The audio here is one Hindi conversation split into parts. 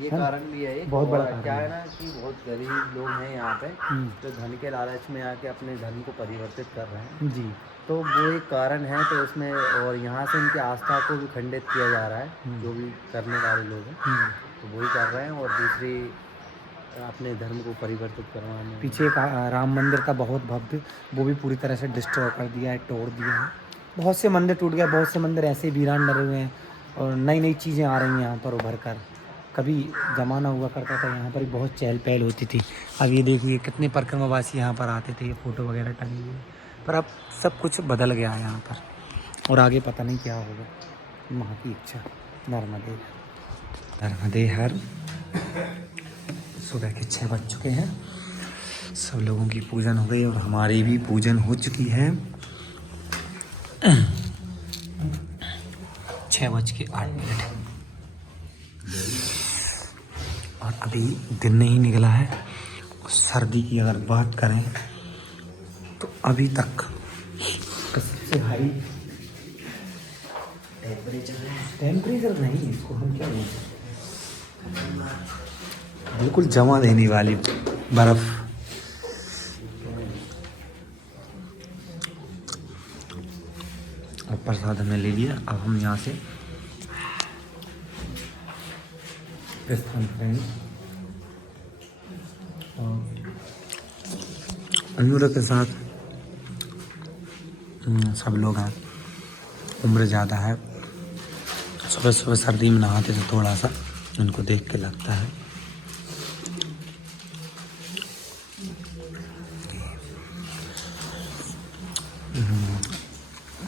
ये कारण भी है एक, बहुत बड़ा और कारण क्या है। है ना कि बहुत गरीब लोग हैं यहाँ पे जो धन के लालच में आके अपने धर्म को परिवर्तित कर रहे हैं। जी। तो वो एक कारण है, तो इसमें और यहाँ से इनकी आस्था को भी खंडित किया जा रहा है, जो भी करने वाले लोग हैं तो वही कर रहे हैं। और दूसरी अपने धर्म को परिवर्तित करवाने में। पीछे एक राम मंदिर था बहुत भव्य, वो भी पूरी तरह से डिस्ट्रॉय कर दिया है, तोड़ दिया है। बहुत से मंदिर टूट गए, बहुत से मंदिर ऐसे ही वीरान डरे हुए हैं और नई नई चीज़ें आ रही हैं यहाँ पर उभर कर। कभी ज़माना हुआ करता था यहाँ पर बहुत चहल पहल होती थी। अब ये देखिए कितने परिक्रमावासी यहाँ पर आते थे, फ़ोटो वगैरह टंगी हुई है। पर अब सब कुछ बदल गया है यहाँ पर, और आगे पता नहीं क्या होगा। माँ की इच्छा। नर्मदे नर्मदे हर। सुबह के 6 बज चुके हैं, सब लोगों की पूजन हो गई और हमारी भी पूजन हो चुकी है। 6:08 और अभी दिन नहीं निकला है। सर्दी की अगर बात करें तो अभी तक सबसे हाई टेम्परेचर नहीं, इसको हम क्या बोलते हैं, बिल्कुल जमा देने वाली बर्फ। और प्रसाद हमने ले लिया, अब हम यहाँ से प्रस्थान करेंगे। और अनुरा के साथ सब लोग हैं, उम्र ज़्यादा है, सुबह सुबह सर्दी में नहाते थे, थोड़ा सा उनको देख के लगता है।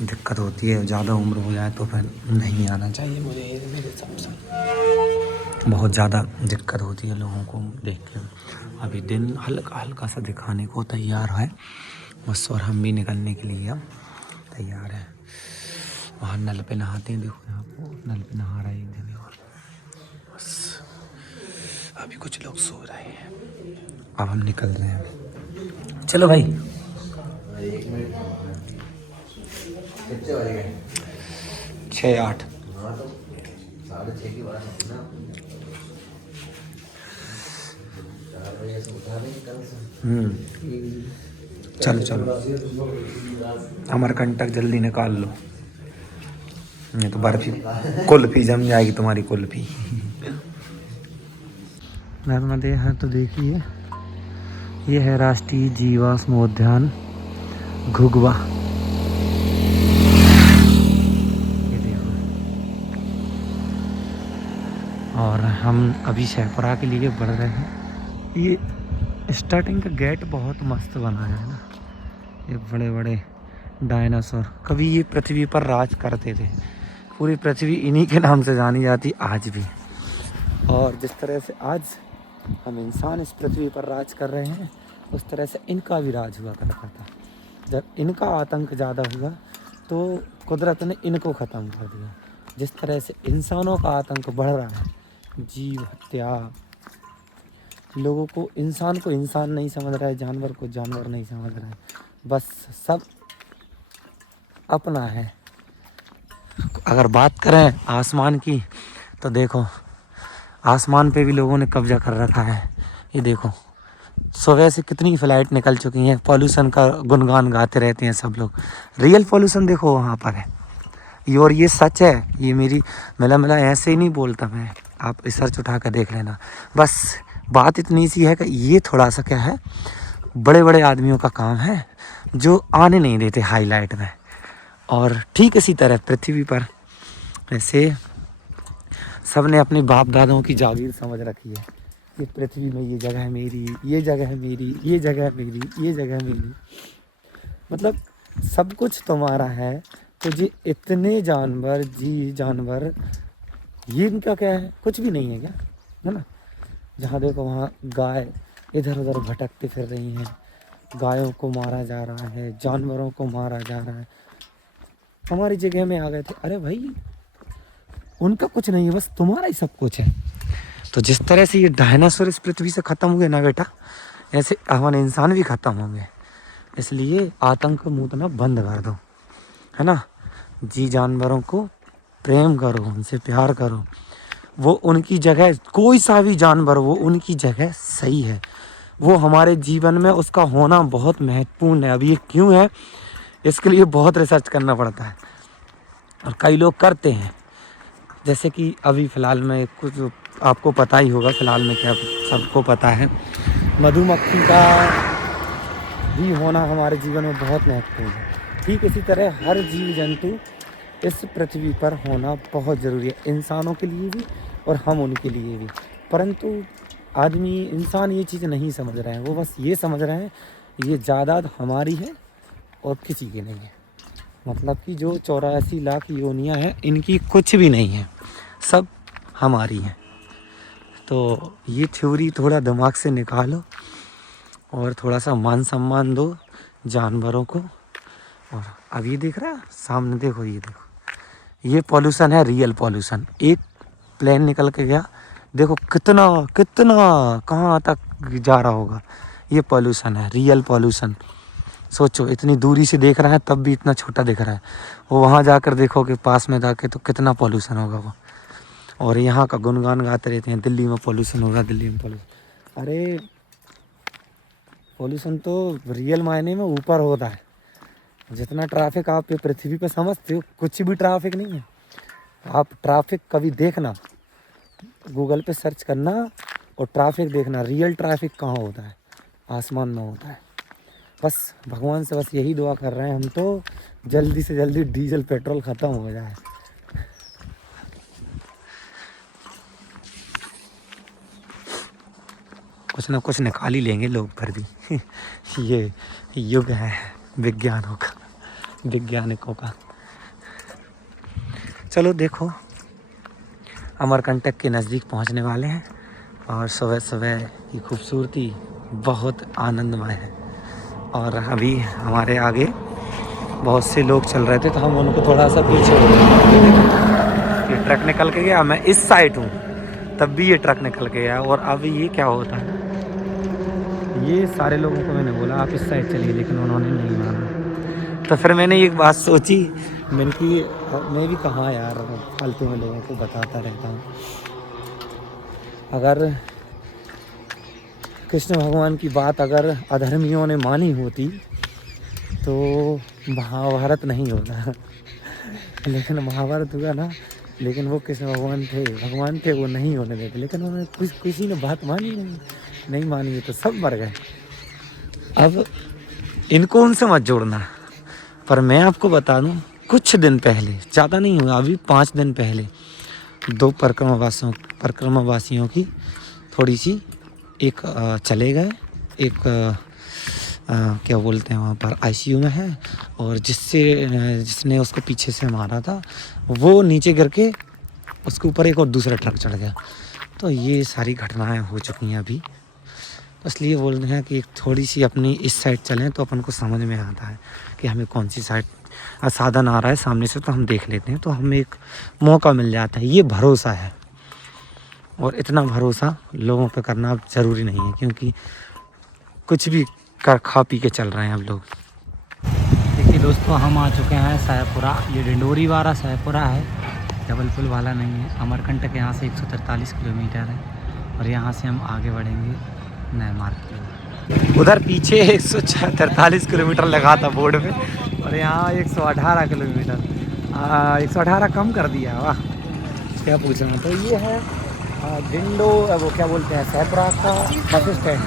दिक्कत होती है, ज़्यादा उम्र हो जाए तो फिर नहीं आना चाहिए मुझे, मेरे हिसाब से बहुत ज़्यादा दिक्कत होती है लोगों को देख के। अभी दिन हल्का हल्का सा दिखाने को तैयार है बस, और हम भी निकलने के लिए अब तैयार हैं। वहाँ नल पे नहाते हैं, देखो यहाँ पर नल पे नहा रहे हैं जने, और बस अभी कुछ लोग सो रहे हैं, अब हम निकल रहे हैं। चलो भाई। 6:08। हाँ तो 6:30 की बात है ना, 4 बजे से उठा देंगे कल से। चलो चलो, अमरकंटक जल्दी निकाल लो, नहीं तो बर्फी कुल्फी जम जाएगी तुम्हारी कुल्फी। नर्मदे है तो देखिए, ये है राष्ट्रीय जीवाश्म उद्यान घुघवा। ये देखो, और हम अभी शहपुरा के लिए बढ़ रहे हैं। ये स्टार्टिंग का गेट बहुत मस्त बनाया है ना, ये बड़े बड़े डायनासोर। कभी ये पृथ्वी पर राज करते थे, पूरी पृथ्वी इन्हीं के नाम से जानी जाती आज भी। और जिस तरह से आज हम इंसान इस पृथ्वी पर राज कर रहे हैं, उस तरह से इनका भी राज हुआ करता था। जब इनका आतंक ज़्यादा हुआ तो कुदरत ने इनको ख़त्म कर दिया। जिस तरह से इंसानों का आतंक बढ़ रहा है, जीव हत्या, लोगों को इंसान नहीं समझ रहा है, जानवर को जानवर नहीं समझ रहा है, बस सब अपना है। अगर बात करें आसमान की तो देखो, आसमान पे भी लोगों ने कब्जा कर रखा है। ये देखो, सुबह से कितनी फ्लाइट निकल चुकी हैं, पॉल्यूशन का गुणगान गाते रहते हैं सब लोग। रियल पॉल्यूशन देखो वहाँ पर है ये, और ये सच है। ये मेरी मिला ऐसे ही नहीं बोलता मैं, आप रिसर्च उठा कर देख लेना। बस बात इतनी सी है कि ये थोड़ा सा क्या है, बड़े बड़े आदमियों का काम है जो आने नहीं देते हाईलाइट में। और ठीक इसी तरह पृथ्वी पर ऐसे सब ने अपने बाप दादाओं की जागीर समझ रखी है, ये पृथ्वी में ये जगह है मेरी, ये जगह है मेरी, ये जगह है मेरी, ये जगह है मेरी। मतलब सब कुछ तुम्हारा है। तो ये इतने जानवर, जानवर, ये इनका क्या है, कुछ भी नहीं है क्या, है ना। जहाँ देखो वहाँ गाय इधर उधर भटकती फिर रही हैं, गायों को मारा जा रहा है, जानवरों को मारा जा रहा है। हमारी जगह में आ गए थे, अरे भाई उनका कुछ नहीं है, बस तुम्हारा ही सब कुछ है। तो जिस तरह से ये डायनासोर इस पृथ्वी से ख़त्म हुए ना बेटा, ऐसे हमारे इंसान भी ख़त्म होंगे। इसलिए आतंक मूतना बंद कर दो, है ना। जी जानवरों को प्रेम करो, उनसे प्यार करो, वो उनकी जगह, कोई सा भी जानवर वो उनकी जगह सही है। वो हमारे जीवन में उसका होना बहुत महत्वपूर्ण है। अब ये क्यों है, इसके लिए बहुत रिसर्च करना पड़ता है और कई लोग करते हैं। जैसे कि अभी फ़िलहाल में कुछ आपको पता ही होगा, फ़िलहाल में क्या सबको पता है, मधुमक्खी का भी होना हमारे जीवन में बहुत महत्वपूर्ण है। ठीक इसी तरह हर जीव जंतु इस पृथ्वी पर होना बहुत ज़रूरी है, इंसानों के लिए भी और हम उनके लिए भी। परंतु इंसान ये चीज़ नहीं समझ रहे हैं। वो बस ये समझ रहे हैं ये जायदाद हमारी है और किसी की नहीं है। मतलब कि जो 84 लाख योनियाँ हैं इनकी कुछ भी नहीं है, सब हमारी हैं। तो ये थ्योरी थोड़ा दिमाग से निकालो और थोड़ा सा मान सम्मान दो जानवरों को। और अब ये दिख रहा है सामने, देखो ये देखो, ये पॉल्यूशन है, रियल पॉल्यूशन। एक प्लेन निकल के गया, देखो कितना कितना कहाँ तक जा रहा होगा। ये पॉल्यूशन है, रियल पॉल्यूशन। सोचो इतनी दूरी से देख रहा है तब भी इतना छोटा दिख रहा है, वो वहाँ जाकर देखो कि पास में जाके तो कितना पॉल्यूशन होगा वो। और यहाँ का गुणगान गाते रहते हैं, दिल्ली में पॉल्यूशन होगा, दिल्ली में पॉल्यूशन। अरे पॉल्यूशन तो रियल मायने में ऊपर होता है। जितना ट्रैफिक आप ये पृथ्वी पे समझते हो, कुछ भी ट्रैफिक नहीं है। आप ट्रैफिक कभी देखना, गूगल पे सर्च करना और ट्रैफिक देखना, रियल ट्रैफिक कहाँ होता है, आसमान में होता है। बस भगवान से बस यही दुआ कर रहे हैं हम तो, जल्दी से जल्दी डीजल पेट्रोल ख़त्म हो जाए। कुछ ना कुछ निकाल ही लेंगे लोग फिर भी। ये युग है विज्ञानों का, वैज्ञानिकों का। चलो देखो अमरकंटक के नज़दीक पहुंचने वाले हैं और सुबह सुबह की खूबसूरती बहुत आनंदमय है। और अभी हमारे आगे बहुत से लोग चल रहे थे तो हम उनको थोड़ा सा पीछे हो गए। ये ट्रक निकल के गया, मैं इस साइड हूँ तब भी ये ट्रक निकल के गया। और अब ये क्या होता है, ये सारे लोगों को मैंने बोला आप इस साइड चलिए, लेकिन उन्होंने नहीं माना। तो फिर मैंने एक बात सोची, मैंने कि मैं भी कहाँ यार फालतू में लोगों को बताता रहता हूँ। अगर कृष्ण भगवान की बात अगर अधर्मियों ने मानी होती तो महाभारत नहीं होता। लेकिन महाभारत हुआ ना, लेकिन वो कृष्ण भगवान थे वो नहीं होने देते। लेकिन उन्होंने किसी ने बात मानी नहीं मानी तो सब मर गए। अब इनको उनसे मत जोड़ना। पर मैं आपको बता दूं, कुछ दिन पहले, ज़्यादा नहीं हुआ अभी 5 दिन पहले, 2 परिक्रमावासियों की थोड़ी सी एक चले गए, एक क्या बोलते हैं वहाँ पर आईसीयू में है, और जिसने उसको पीछे से मारा था वो नीचे गिर के उसके ऊपर एक और दूसरा ट्रक चढ़ गया। तो ये सारी घटनाएं हो चुकी हैं अभी। इसलिए बोल रहे हैं कि थोड़ी सी अपनी इस साइड चलें तो अपन को समझ में आता है कि हमें कौन सी साइड साधन आ रहा है सामने से, तो हम देख लेते हैं, तो हमें एक मौका मिल जाता है। ये भरोसा है, और इतना भरोसा लोगों पे करना ज़रूरी नहीं है, क्योंकि कुछ भी कर खा पी के चल रहे हैं अब लोग। देखिए दोस्तों, हम आ चुके हैं शाहपुरा। ये डिंडोरी वाला शाहपुरा है, जबलपुर वाला नहीं है। अमरकंटक यहाँ से 143 किलोमीटर है और यहाँ से हम आगे बढ़ेंगे नए मार्ग की। उधर पीछे 143 किलोमीटर लगा था बोर्ड में, और यहाँ 118 किलोमीटर, 118 कम कर दिया। वाह, क्या पूछना। तो ये है डिंडो, वो क्या बोलते हैं, शाहपुरा का बस स्टैंड,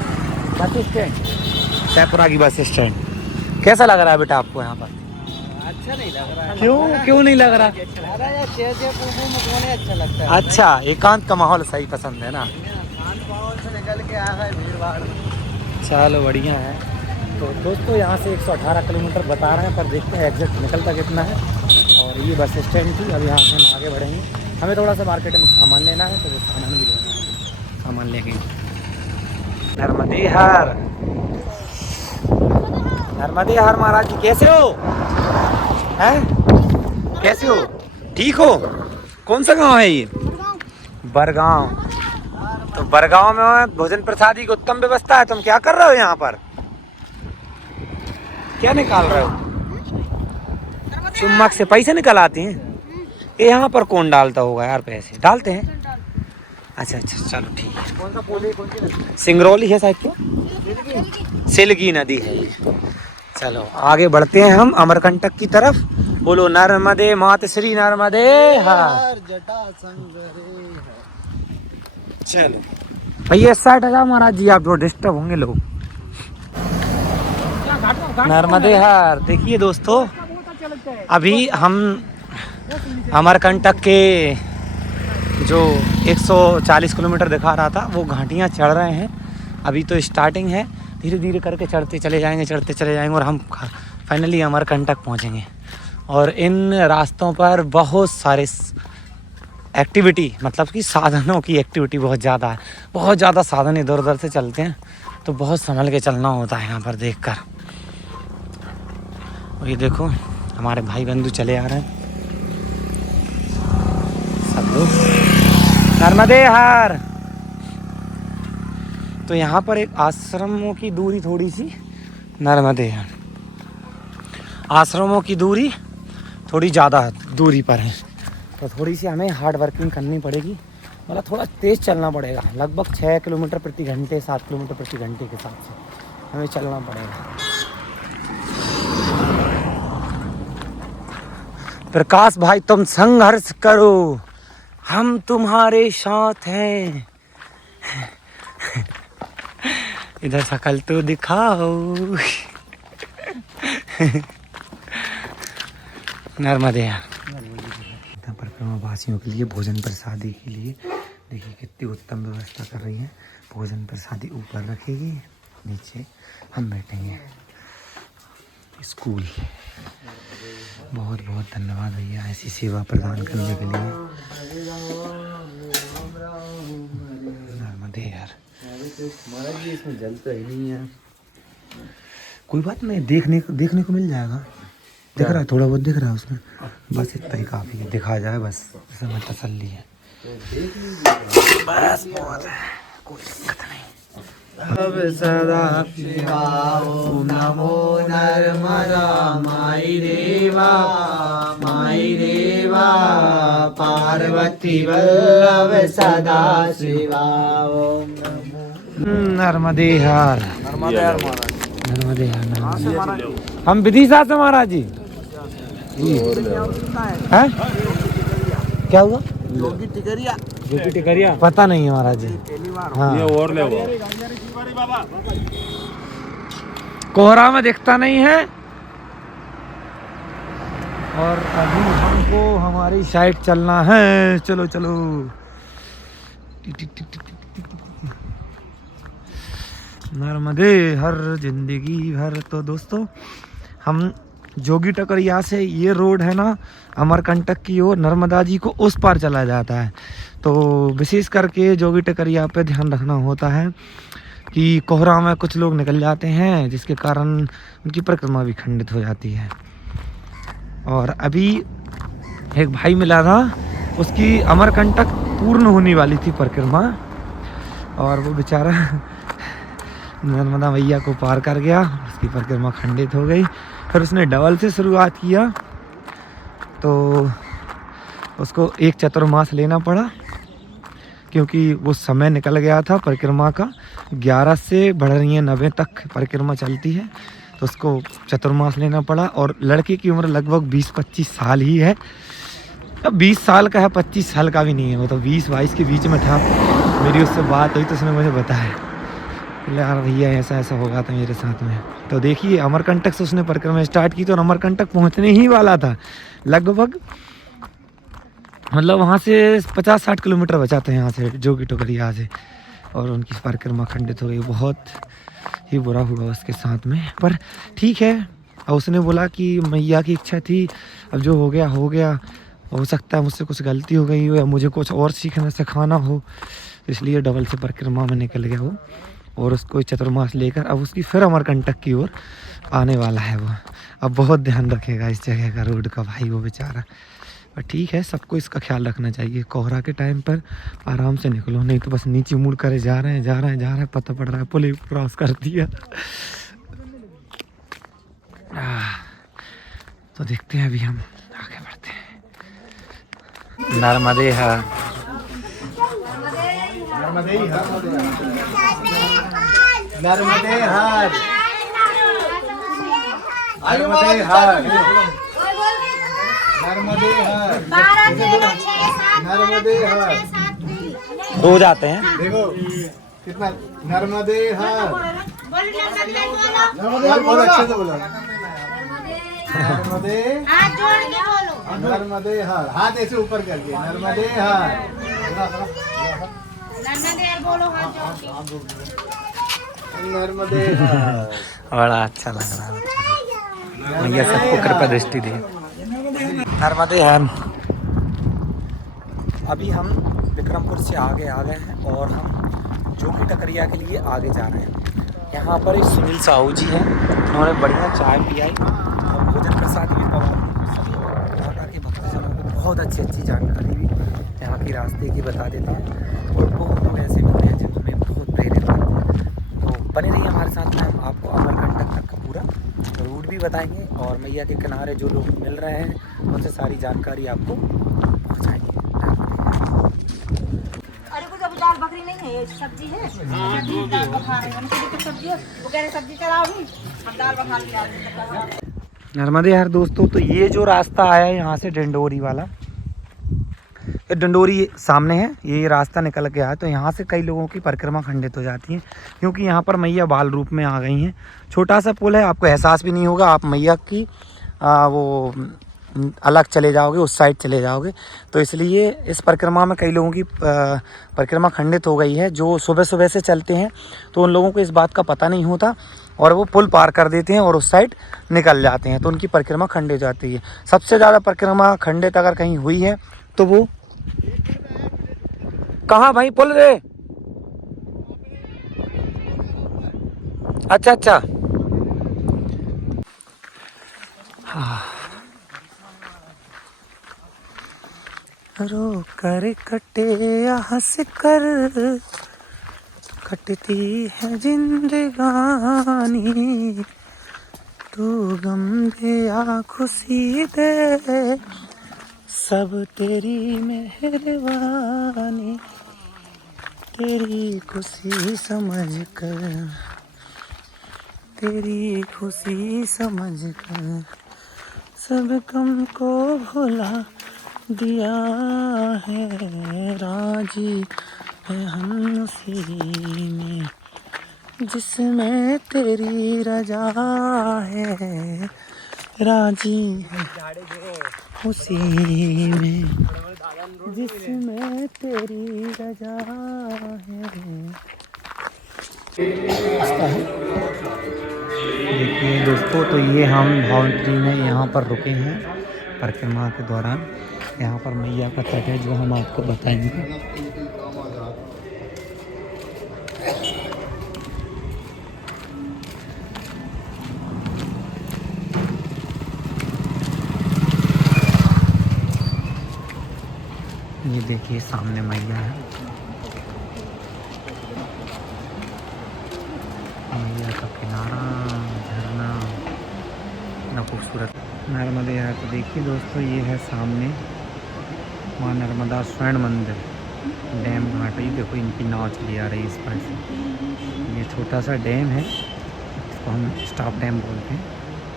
शाहपुरा की बस स्टैंड। कैसा लग रहा है बेटा आपको यहाँ पर? अच्छा नहीं लग रहा है। क्यों नहीं लग रहा? अच्छा लगता है। अच्छा, एकांत का माहौल सही पसंद है ना? से निकल के आ गए भीड़ भाड़। चलो बढ़िया है। तो दोस्तों यहाँ से 118 किलोमीटर बता रहे हैं, पर देखते हैं एग्जैक्ट निकलता कितना है। और ये बस स्टैंड थी, अब यहाँ से हम आगे बढ़ेंगे। हमें थोड़ा सा मार्केट में सामान लेना है, तो वो सामान भी लेना है, सामान लेंगे। नर्मदे हर महाराज जी, कैसे हो? हैं? कैसे हो? ठीक हो? कौन सा गांव है ये? बरगांव। तो बरगांव में भोजन प्रसादी की उत्तम व्यवस्था है। तुम क्या कर रहे हो यहाँ पर? क्या निकाल रहे हो? चुम्बक से पैसे निकल आते हैं? ये यहाँ पर कौन डालता होगा यार? पैसे डालते हैं? अच्छा अच्छा, चलो ठीक है। सिंगरौली है शायद, क्या सिलगी नदी है ये। चलो आगे बढ़ते हैं हम अमरकंटक की तरफ। बोलो नर्मदे मात श्री नर्मदे हर। चलो भैया इस साइड हजाओ महाराज जी, आप थोड़ा डिस्टर्ब होंगे लोग। नर्मदे हर। देखिए दोस्तों, अभी हम अमरकंटक के जो 140 किलोमीटर दिखा रहा था वो घाटियाँ चढ़ रहे हैं। अभी तो स्टार्टिंग है, धीरे धीरे करके चढ़ते चले जाएंगे और हम फाइनली अमरकंटक पहुंचेंगे। और इन रास्तों पर बहुत सारे एक्टिविटी, मतलब कि साधनों की एक्टिविटी बहुत ज़्यादा है। बहुत ज़्यादा साधन इधर उधर से चलते हैं, तो बहुत संभल के चलना होता है यहाँ पर देख कर। और ये देखो हमारे भाई बंधु चले आ रहे हैं सब लोग। नर्मदे हर। तो यहाँ पर एक आश्रमों की दूरी थोड़ी सी, नर्मदे हर आश्रमों की दूरी थोड़ी ज़्यादा दूरी पर है, तो थोड़ी सी हमें हार्ड वर्किंग करनी पड़ेगी। मतलब थोड़ा तेज़ चलना पड़ेगा, लगभग 6 किलोमीटर प्रति घंटे 7 किलोमीटर प्रति घंटे के हिसाब से हमें चलना पड़ेगा। प्रकाश भाई तुम संघर्ष करो, हम तुम्हारे साथ हैं। इधर शकल तो दिखाओ। नर्मदे परिक्रमा वासियों के लिए भोजन प्रसादी के लिए देखिए कितनी उत्तम व्यवस्था कर रही है। भोजन प्रसादी ऊपर रखेगी, नीचे हम बैठेंगे। स्कूल, बहुत बहुत धन्यवाद भैया ऐसी सेवा प्रदान करने के लिए। नर्मदे यार, महाराज जी इसमें जल तो ही नहीं है। कोई बात नहीं, देखने को मिल जाएगा। दिख रहा है, थोड़ा बहुत दिख रहा है उसमें, बस इतना ही काफ़ी है। दिखा जाए बस, इसे में तसल्ली है, बस बहुत है, कोई दिक्कत नहीं। अब सदा ओम नमो नर्मदा माई देवा पार्वती वल्लभ सदा शिवा। ओम नर्मदे हर। नर्मदे हर। हम विदिशा से महाराज जी। हैं? क्या हुआ? जोगी टिकरिया पता नहीं है महाराज जी। हाँ, और ले वो कोहरा में दिखता नहीं है। और अभी हमको हमारी साइड चलना है। चलो चलो। नर्मदे हर जिंदगी भर। तो दोस्तों हम जोगी टकरिया से, ये रोड है ना अमरकंटक की ओर, नर्मदा जी को उस पार चला जाता है। तो विशेष करके जोगी टकरिया पे ध्यान रखना होता है कि कोहरा में कुछ लोग निकल जाते हैं, जिसके कारण उनकी परिक्रमा भी खंडित हो जाती है। और अभी एक भाई मिला था, उसकी अमरकंटक पूर्ण होने वाली थी परिक्रमा, और वो बेचारा नर्मदा मैया को पार कर गया, उसकी परिक्रमा खंडित हो गई। फिर उसने डबल से शुरुआत किया, तो उसको एक चतुर्मास लेना पड़ा, क्योंकि वो समय निकल गया था परिक्रमा का। 11 से बढ़ रही है 90 तक परिक्रमा चलती है, तो उसको चतुर्मास लेना पड़ा। और लड़के की उम्र लगभग 20-25 साल ही है। अब 20 साल का है, 25 साल का भी नहीं है, वो तो 20-22 के बीच में था। मेरी उससे बात हुई तो उसने मुझे बताया, यार भैया ऐसा ऐसा होगा था मेरे साथ में। तो देखिए अमरकंटक से उसने परिक्रमा स्टार्ट की, तो अमरकंटक पहुंचने ही वाला था लगभग, मतलब वहाँ से 50-60 किलोमीटर बचा था यहाँ से, जोगी टोकरिया से, और उनकी परिक्रमा खंडित हो गई। बहुत ही बुरा हुआ उसके साथ में, पर ठीक है। और उसने बोला कि मैया की इच्छा थी, अब जो हो गया हो गया। हो सकता है मुझसे कुछ गलती हो गई हो, या मुझे कुछ और सीखना सिखाना हो, इसलिए डबल से परिक्रमा में निकल गया वो। और उसको चतुर्मास लेकर अब उसकी फिर अमरकंटक की ओर आने वाला है वो। अब बहुत ध्यान रखेगा इस जगह का, रोड का, भाई वो बेचारा। पर ठीक है, सबको इसका ख्याल रखना चाहिए। कोहरा के टाइम पर आराम से निकलो, नहीं तो बस नीचे मुड़ कर जा रहे हैं, पता पड़ रहा है पुल क्रॉस कर दिया। तो देखते हैं, अभी हम आगे बढ़ते हैं। नर्मदे हर। नर्मदे हर, नर्मदे हर, नर्मदे हर, नर्मदे हर, नर्मदे हर। रोज आते हैं। देखो कितना नर्मदे हर, नर्मदे बहुत अच्छे से बोलो। नर्मदे, हाथ जोड़ के बोलो। नर्मदे हर, हाथ ऐसे ऊपर करके नर्मदे हर, नर्मदे हर बोलो, हाथ जोड़ के। नर्मदे हर। बड़ा अच्छा लग रहा है। मैया सबको कृपा दृष्टि दे। नर्मदे हर। अभी हम विक्रमपुर से आगे आ गए हैं और हम जोगी टकरिया के लिए आगे जा रहे हैं। यहाँ पर एक सुनील साहू जी हैं, उन्होंने बढ़िया चाय पिलाई और भोजन प्रसाद भी सभी माता के भक्तजनों को बहुत अच्छी जानकारी भी यहाँ के रास्ते की बता देते हैं और बहुत लोग ऐसे मिलते हैं जो हमें बहुत प्रेरित करते हैं। तो बने रहिए हमारे साथ में, हम आपको अमरकंटक तक का पूरा रूट भी बताएंगे और मैया के किनारे जो लोग मिल रहे हैं उनसे सारी जानकारी आपको पहुँचाएंगे। अरे कुछ अब दाल बकरी नहीं है, ये सब्जी है। दाल बखा रहे हैं, उनकी तो सब्जी है, वो कह रहे सब्जी चलाओ ही, हम दाल बखा लिया। नर्मदे हर दोस्तों, तो ये जो रास्ता आया है यहाँ से डिंडोरी वाला, ये डिंडोरी सामने है, ये रास्ता निकल के आया, तो यहाँ से कई लोगों की परिक्रमा खंडित हो जाती है क्योंकि यहाँ पर मैया बाल रूप में आ गई हैं। छोटा सा पुल है, आपको एहसास भी नहीं होगा, आप मैया की वो अलग चले जाओगे, उस साइड चले जाओगे, तो इसलिए इस परिक्रमा में कई लोगों की परिक्रमा खंडित हो गई है। जो सुबह सुबह से चलते हैं तो उन लोगों को इस बात का पता नहीं होता और वो पुल पार कर देते हैं और उस साइड निकल जाते हैं, तो उनकी परिक्रमा खंडित हो जाती है। सबसे ज़्यादा परिक्रमा खंडित अगर कहीं हुई है तो वो कहाँ भाई पुल रे? अच्छा अच्छा, हाँ। रो कर कटे या हंस कर कटती है जिंदगानी, तू गम दे या खुशी दे, सब तेरी मेहरबानी, तेरी खुशी समझ कर, तेरी खुशी समझ कर सब गम को भुला दिया है, राजी है हम उसी में जिसमें तेरी रजा है, राजी है उसी में जिसमें तेरी रजा है। देखिए दोस्तों, तो ये हम भावंत्री में यहाँ पर रुके हैं परिक्रमा के दौरान। यहाँ पर मैया का तट है जो हम आपको बताएंगे। ये देखिए सामने मैया है, मैया का किनारा, झरना, इतना खूबसूरत नर्मदे है। तो देखिए दोस्तों, ये है सामने माँ नर्मदा स्वर्ण मंदिर, डैम घाट। ये देखो इनकी नाव चली आ रही है इस पर से। ये छोटा सा डैम है, इसको हम स्टॉप डैम बोलते हैं।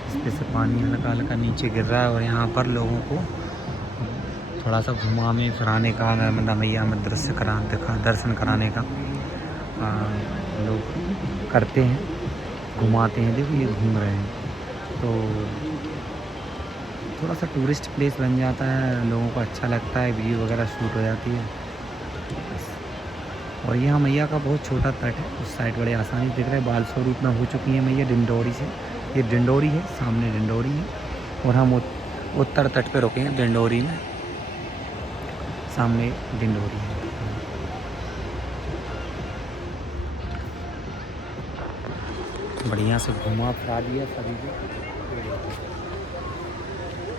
इस पर से पानी हल्का हल्का नीचे गिर रहा है और यहाँ पर लोगों को थोड़ा सा घुमाने फिराने का, नर्मदा मैया में दर्शन कराने का लोग करते हैं, घुमाते हैं। देखो ये घूम रहे हैं, तो थोड़ा सा टूरिस्ट प्लेस बन जाता है, लोगों को अच्छा लगता है, वीडियो वगैरह शूट हो जाती है। और यहाँ मैया का बहुत छोटा तट है, उस साइड बड़े आसानी दिख रहे हैं। बाल स्वरूप में हो चुकी है मैया डिंडोरी से। ये डिंडोरी है, सामने डिंडोरी है और हम उत्तर तट पे रुके हैं डिंडोरी में, सामने डिंडोरी है। बढ़िया से घुमा फिरा दिया सभी को,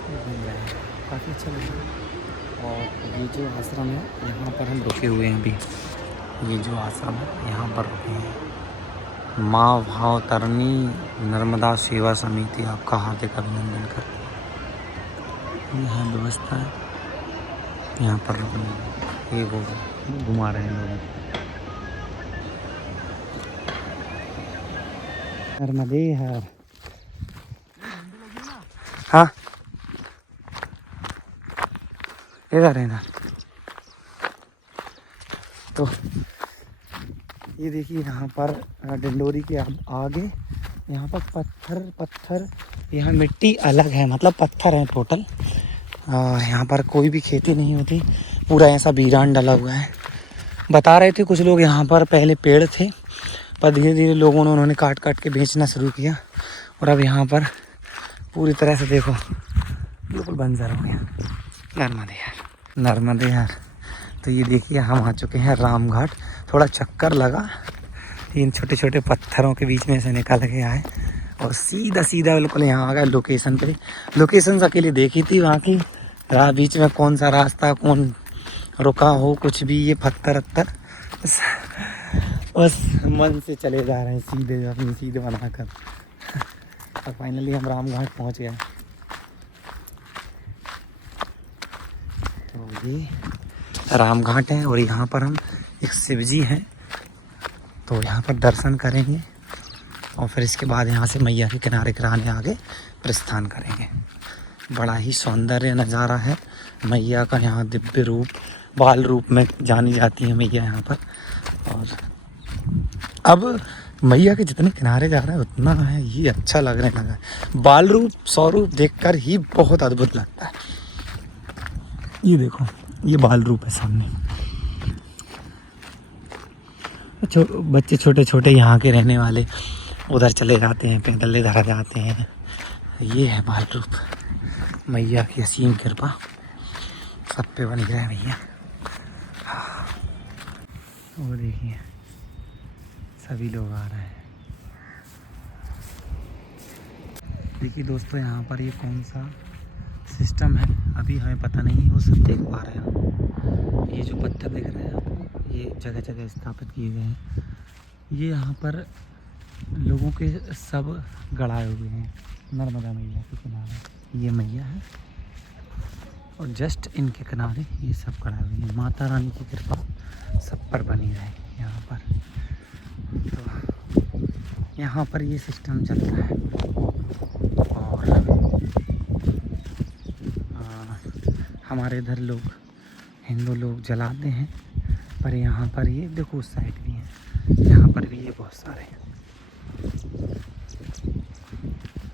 घूम रहे हैं, काफ़ी अच्छा लग रहा है। और ये जो आश्रम है यहाँ पर हम रुके हुए हैं अभी, ये जो आश्रम है यहाँ पर रुके हैं। माँ भावतरणी नर्मदा सेवा समिति आपका हार्दिक अभिनंदन करती है। यहाँ व्यवस्था है यहाँ पर रुकने, ये वो घुमा रहे हैं लोगों को। नर्मदे हर। हाँ इधर है इधर। तो ये देखिए यहाँ पर डिंडोरी के आगे यहाँ पर पत्थर यहाँ मिट्टी अलग है, मतलब पत्थर है टोटल। यहाँ पर कोई भी खेती नहीं होती, पूरा ऐसा वीरान डला हुआ है। बता रहे थे कुछ लोग यहाँ पर पहले पेड़ थे, पर धीरे धीरे लोगों ने उन्होंने काट काट के बेचना शुरू किया और अब यहाँ पर पूरी तरह से देखो बिल्कुल बंजर हो गया। नर्मदे यार। तो ये देखिए हम आ चुके हैं राम घाट। थोड़ा चक्कर लगा, इन छोटे छोटे पत्थरों के बीच में से निकल के आए और सीधा सीधा बिल्कुल यहाँ आ गए लोकेशन पे। लोकेशन अकेले देखी थी वहाँ की, बीच में कौन सा रास्ता कौन रुका हो कुछ भी, ये पत्थर बस मन से चले जा रहे हैं सीधे अपनी सीधे बनाकर। और फाइनली हम राम घाट पहुँच गए। तो ये राम घाट है और यहाँ पर हम एक शिव जी हैं, तो यहाँ पर दर्शन करेंगे और फिर इसके बाद यहाँ से मैया के किनारे आगे प्रस्थान करेंगे। बड़ा ही सौंदर्य नज़ारा है मैया का, यहाँ दिव्य रूप बाल रूप में जानी जाती है मैया यहाँ पर। और अब मैया के जितने किनारे जा रहा है उतना है ये अच्छा लगने लगा है। बाल रूप स्वरूप देखकर ही बहुत अद्भुत लगता है। ये देखो ये बाल रूप है सामने। बच्चे छोटे छोटे यहाँ के रहने वाले उधर चले जाते हैं, पैदल इधर आ जाते हैं। ये है बाल रूप, मैया की असीम कृपा सब पे बनी रहे भैया। वो देखिए सभी लोग आ रहे हैं। देखिए दोस्तों यहाँ पर ये कौन सा सिस्टम है अभी हमें पता नहीं, वो सब देख पा रहे हैं। ये जो पत्थर दिख रहे हैं आपको, ये जगह जगह स्थापित किए गए हैं। ये यहाँ पर लोगों के सब गड़ाए हुए हैं नर्मदा मैया के किनारे। ये मैया है और जस्ट इनके किनारे ये सब गड़ाए हुए हैं। माता रानी की कृपा सब पर बनी रहे यहाँ पर। तो यहाँ पर ये सिस्टम चलता है और हमारे इधर लोग हिंदू लोग जलाते हैं, पर यहाँ पर ये देखो उस साइड भी है, यहाँ पर भी ये बहुत सारे हैं।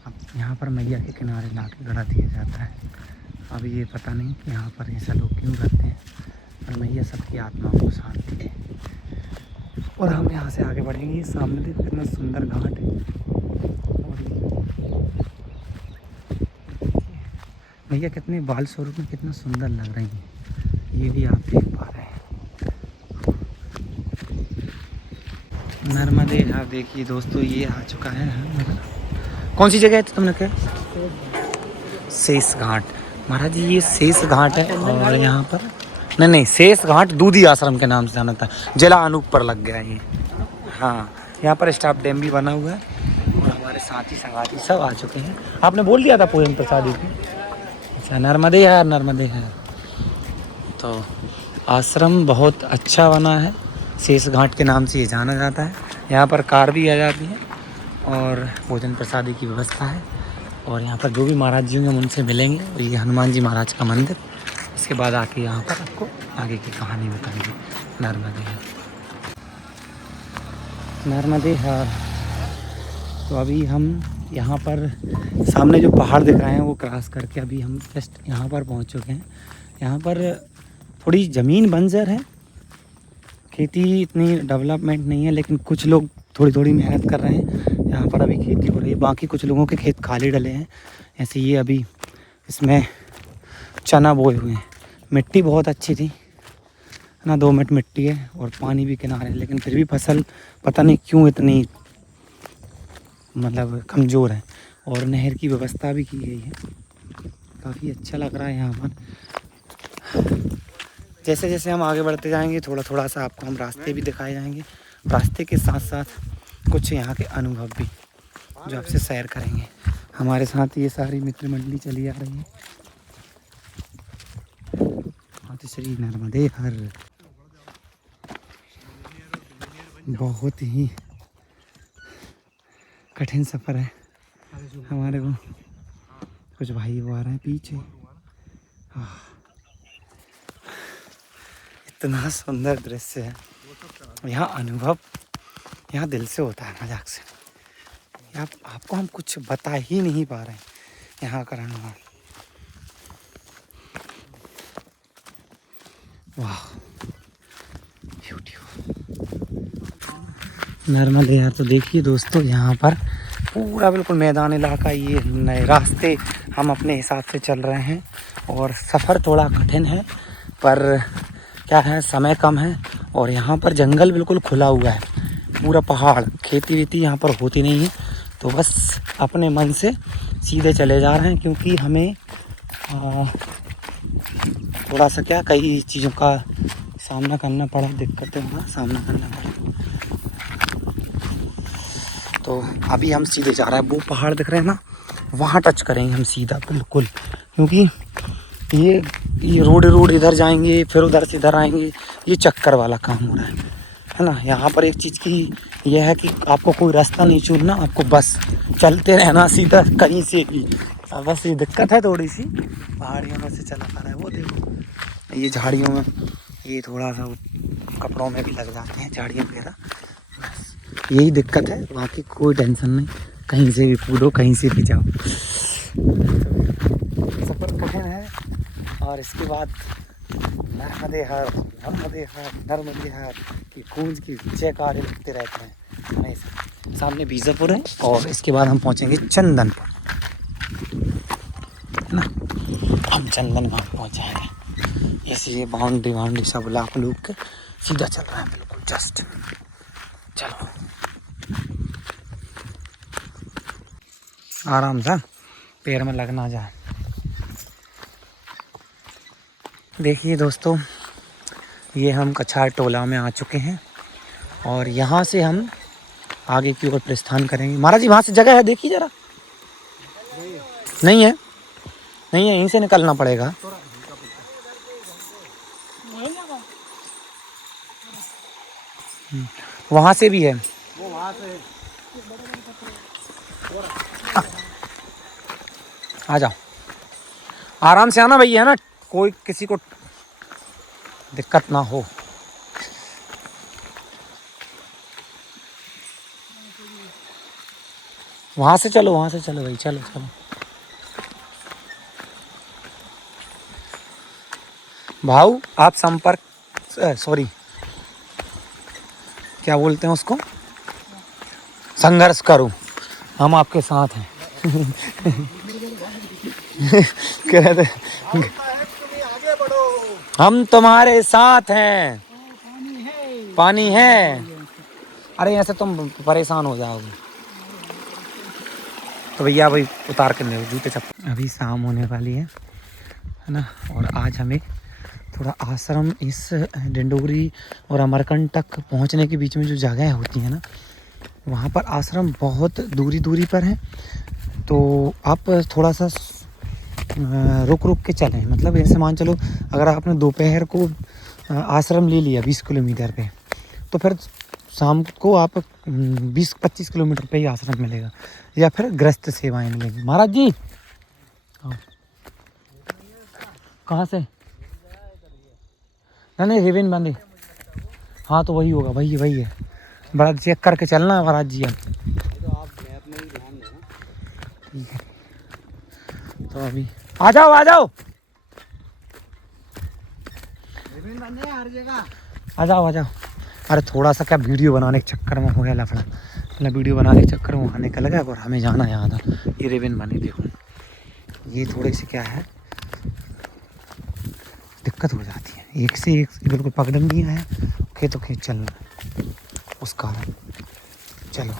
अब यहाँ पर मैया के किनारे ला के गड़ा दिया जाता है। अब ये पता नहीं कि यहाँ पर ऐसा लोग क्यों करते हैं, पर मैया सबकी आत्मा को शांति दे। और हम यहाँ से आगे बढ़ेंगे। सामने देखो कितना सुंदर घाट है और भैया कितने बाल स्वरूप में कितना सुंदर लग रही हैं, ये भी आप देख पा रहे हैं। नर्मदे आप देखिए दोस्तों ये आ चुका है। कौन सी जगह है तुमने कहा? शेष घाट। महाराज जी ये शेष घाट है और यहाँ पर नहीं शेष घाट दूधी आश्रम के नाम से जाना था, जिला अनूप पर लग गया ये। हाँ यहाँ पर स्टाफ डैम भी बना हुआ है और हमारे साथी संगाती सब आ चुके हैं। आपने बोल दिया था पूजन प्रसादी की। अच्छा नर्मदे है। तो आश्रम बहुत अच्छा बना है, शेष घाट के नाम से ये जाना जाता है। यहाँ पर कार भी आ जाती है और भोजन प्रसादी की व्यवस्था है। और यहाँ पर जो भी महाराज जी होंगे उनसे मिलेंगे। और ये हनुमान जी महाराज का मंदिर। इसके बाद आके यहाँ पर आपको आगे की कहानी बताएंगे। नर्मदे है। तो अभी हम यहाँ पर सामने जो पहाड़ दिख रहे हैं वो क्रॉस करके अभी हम जस्ट यहाँ पर पहुँच चुके हैं। यहाँ पर थोड़ी ज़मीन बंजर है, खेती इतनी डेवलपमेंट नहीं है, लेकिन कुछ लोग थोड़ी थोड़ी मेहनत कर रहे हैं। यहाँ पर अभी खेती हो रही है, बाकी कुछ लोगों के खेत खाली डले हैं। ऐसे ये अभी इसमें चना बोए हुए हैं। मिट्टी बहुत अच्छी थी ना, 2 मिनट मिट्टी है और पानी भी किनारे है, लेकिन फिर भी फसल पता नहीं क्यों इतनी मतलब कमज़ोर है। और नहर की व्यवस्था भी की गई है, काफ़ी अच्छा लग रहा है यहाँ पर। जैसे जैसे हम आगे बढ़ते जाएंगे थोड़ा थोड़ा सा आपको हम रास्ते भी दिखाए जाएंगे, रास्ते के साथ साथ कुछ यहाँ के अनुभव भी जो आपसे शेयर करेंगे। हमारे साथ ये सारी मित्र मंडली चली आ रही है। श्री नर्मदे हर। बहुत ही कठिन सफ़र है हमारे को। कुछ भाई वो आ रहे हैं पीछे। इतना सुंदर दृश्य है यहाँ, अनुभव यहाँ दिल से होता है, मजाक से। आपको हम कुछ बता ही नहीं पा रहे हैं यहाँ का अनुभव। वाह नर्मदे यार। तो देखिए दोस्तों यहाँ पर पूरा बिल्कुल मैदान इलाका, ये नए रास्ते हम अपने हिसाब से चल रहे हैं और सफ़र थोड़ा कठिन है, पर क्या है समय कम है और यहाँ पर जंगल बिल्कुल खुला हुआ है, पूरा पहाड़, खेती वेती यहाँ पर होती नहीं है। तो बस अपने मन से सीधे चले जा रहे हैं क्योंकि हमें थोड़ा सा क्या कई चीज़ों का सामना करना पड़ा, दिक्कतों का सामना करना पड़ा। तो अभी हम सीधे जा रहे हैं, वो पहाड़ दिख रहे हैं ना, वहाँ टच करेंगे हम सीधा बिल्कुल, क्योंकि ये रोड इधर जाएंगे फिर उधर से इधर आएंगे, ये चक्कर वाला काम हो रहा है ना। यहाँ पर एक चीज़ की यह है कि आपको कोई रास्ता नहीं चुनना, आपको बस चलते रहना सीधा कहीं से भी। बस ये दिक्कत है थोड़ी सी, पहाड़ियों में से चला पा रहा है। वो देखो ये झाड़ियों में, ये थोड़ा सा कपड़ों में भी लग जाते हैं झाड़ियाँ वगैरह, बस यही दिक्कत है, बाकी कोई टेंशन नहीं, कहीं से भी कूदो कहीं से भी जाओ। सफ़र कठिन है और इसके बाद नर्मदे हर नर्मदे हर नर्मदे हर की गूंज की जयकारे लगते रहते हैं हमेशा। सामने बीजापुर है और इसके बाद हम पहुंचेंगे चंदनपुर, है ना। हम चंदन घाट पहुँच जाएंगे, इसलिए बाउंड्री सब लाख लोग के सीधा चल रहा है बिल्कुल जस्ट। चलो आराम से, पैर में लग ना जाए। देखिए दोस्तों ये हम कछार टोला में आ चुके हैं और यहाँ से हम आगे की ओर प्रस्थान करेंगे। महाराज जी वहाँ से जगह है, देखिए जरा। नहीं है, नहीं है, यहीं से निकलना पड़ेगा। वहाँ से भी है, वो वहाँ से आ जाओ आराम से आना भैया, है ना, कोई किसी को दिक्कत ना हो। वहाँ से चलो भाई, चलो। भाऊ आप संपर्क, सॉरी क्या बोलते हैं उसको, संघर्ष करो, हम आपके साथ हैं। कह रहे थे हम तुम्हारे साथ हैं, पानी है। अरे ऐसे तुम परेशान हो जाओगे। तो भैया भाई उतार कर ले जूते चप्पल। अभी शाम होने वाली है ना, और आज हमें थोड़ा आश्रम, इस डिंडोरी और अमरकंटक पहुंचने के बीच में जो जगह होती है ना, वहाँ पर आश्रम बहुत दूरी पर है। तो आप थोड़ा सा रुक के चलें, मतलब ऐसे मान चलो अगर आपने दोपहर को आश्रम ले लिया 20 किलोमीटर पे, तो फिर शाम को आप 20-25 किलोमीटर पे ही आश्रम मिलेगा, या फिर गृहस्थ सेवाएं मिलेंगी। महाराज जी कहाँ से? नहीं रिबन बांधे, हाँ तो वही होगा, वही है। बड़ा चेक करके चलना महाराज जी। आप ठीक है, तो अभी आ जाओ आ जाओ आ जाओ। अरे थोड़ा सा क्या वीडियो बनाने के चक्कर में हो गया लफड़ा, मतलब वीडियो बनाने के चक्कर में वहाँ निकल गया और हमें जाना यहाँ था। ये रिबन बनी देखो, ये थोड़ी सी क्या है दिक्कत हो जाती है, एक से एक बिल्कुल पगडंडियाँ हैं, खेतों खेत चलना उस कारण। चलो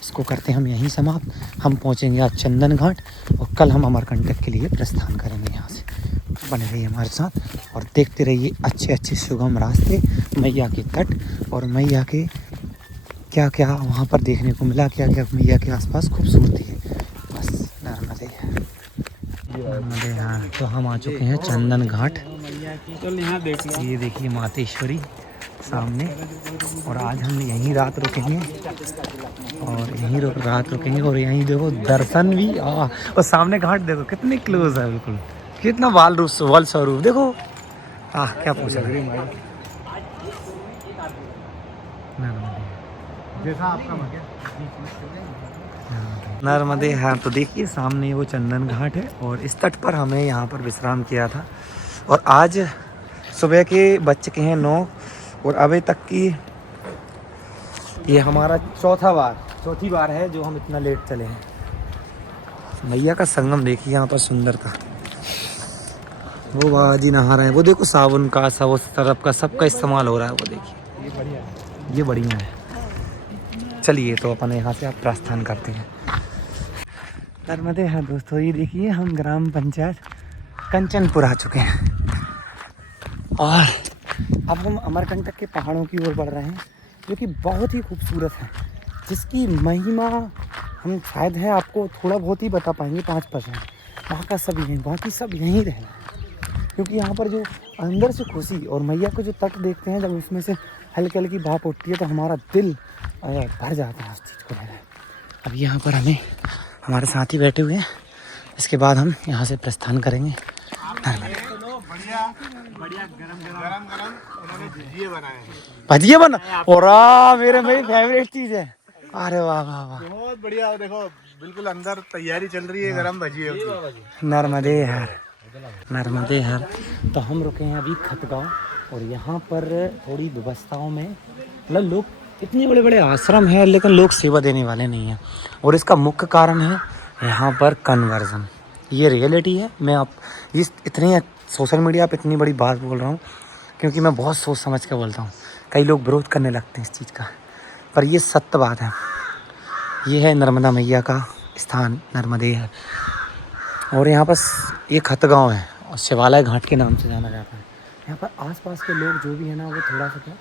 इसको करते हम यहीं समाप्त। हम पहुँचेंगे आज चंदन घाट और कल हम अमरकंटक के लिए प्रस्थान करेंगे। यहाँ से बने रहिए हमारे साथ और देखते रहिए अच्छे सुगम रास्ते, मैया के तट और मैया के क्या वहाँ पर देखने को मिला, क्या मैया के आसपास खूबसूरती है। बस नर्मदे यहाँ तो हम आ चुके हैं चंदन घाट। ये देखिए मातेश्वरी सामने, और आज हम यहीं रात रुकेंगे और यहीं रात रुकेंगे और यहीं देखो दर्शन भी और सामने घाट देखो कितने क्लोज है, बिल्कुल कितना वाल स्वरूप देखो। क्या पूछा जैसा आपका मन है। नर्मदे। हाँ तो देखिए सामने वो चंदन घाट है और इस तट पर हमें यहाँ पर विश्राम किया था। और आज सुबह के बज चुके हैं 9 और अभी तक की ये हमारा चौथी बार है जो हम इतना लेट चले हैं। मैया का संगम देखिए यहाँ पर सुंदरता। वो बाबा जी नहा रहे हैं, वो देखो साबुन का सब तरफ का सबका इस्तेमाल हो रहा है, वो देखिए ये बढ़िया है। चलिए तो अपन यहाँ से आप प्रस्थान करते हैं। नर्मदे। हाँ दोस्तों ये देखिए हम ग्राम पंचायत कंचनपुर आ चुके हैं और अब हम अमरकंटक के पहाड़ों की ओर बढ़ रहे हैं जो कि बहुत ही खूबसूरत है, जिसकी महिमा हम शायद है आपको थोड़ा बहुत ही बता पाएंगे 5%। वहाँ का सब यहीं, बाकी सब यहीं रहना है क्योंकि यहाँ पर जो अंदर से खुशी और मैया को जो तट देखते हैं जब उसमें से हल्की हल्की भाप उठती है तो हमारा दिल भर जाता है उस चीज़ को लेकर। अब यहाँ पर हमें हमारे साथी बैठे हुए हैं, इसके बाद हम यहाँ से प्रस्थान करेंगे। भजिए बना और मेरे मेरी फेवरेट चीज़ है। अरे वाह वाह वाह बहुत बढ़िया। देखो बिल्कुल अंदर तैयारी चल रही है गरम भजिए की। नर्मदे हर, नर्मदे हर। तो हम रुके हैं अभी खतगांव और यहाँ पर थोड़ी व्यवस्थाओं में मतलब लोग इतने बड़े बड़े आश्रम हैं लेकिन लोग सेवा देने वाले नहीं हैं और इसका मुख्य कारण है यहाँ पर कन्वर्जन। ये रियलिटी है। मैं आप इस इतनी सोशल मीडिया पे इतनी बड़ी बात बोल रहा हूँ क्योंकि मैं बहुत सोच समझ के बोलता हूँ। कई लोग विरोध करने लगते हैं इस चीज़ का, पर ये सत्य बात है। ये है नर्मदा मैया का स्थान, नर्मदे है। और यहाँ पर ये खतगांव है और शिवालय घाट के नाम से जाना जाता है। यहाँ पर आसपास के लोग जो भी है ना वो थोड़ा सा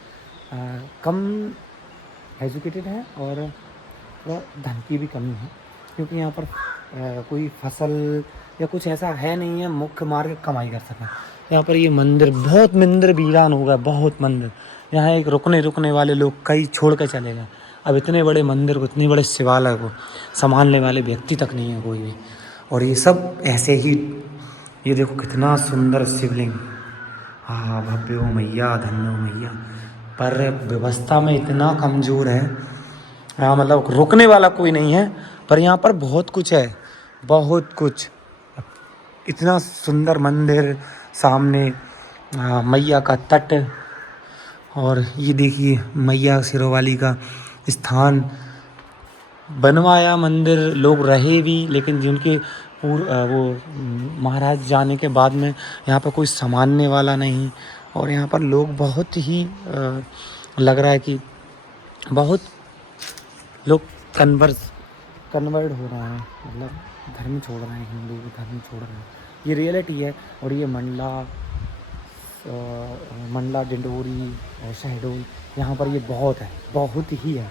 कम एजुकेटेड हैं और थोड़ा धन की भी कमी है क्योंकि यहाँ पर कोई फसल या कुछ ऐसा है नहीं है मुख्य मार्ग कमाई कर सकें। यहाँ पर ये मंदिर बहुत मंदिर वीरान हो गया, बहुत मंदिर। यहाँ एक रुकने वाले लोग कई छोड़ कर चले गए। अब इतने बड़े मंदिर को, इतनी बड़े शिवालय को संभालने वाले व्यक्ति तक नहीं है कोई भी। और ये सब ऐसे ही, ये देखो कितना सुंदर शिवलिंग। हाँ भव्य हो मैया, धन्य हो मैया। पर व्यवस्था में इतना कमज़ोर है, हाँ मतलब रुकने वाला कोई नहीं है। पर यहाँ पर बहुत कुछ है, बहुत कुछ। इतना सुंदर मंदिर, सामने मैया का तट और ये देखिए मैया सिरोवाली का स्थान। बनवाया मंदिर, लोग रहे भी, लेकिन जिनके वो महाराज जाने के बाद में यहाँ पर कोई संभालने वाला नहीं। और यहाँ पर लोग बहुत ही लग रहा है कि बहुत लोग कन्वर्ट हो रहे हैं, मतलब धर्म छोड़ रहे हैं, हिंदू धर्म छोड़ रहे हैं। ये रियलिटी है। और ये मंडला डिंडोरी और शहडोल यहाँ पर ये बहुत ही है।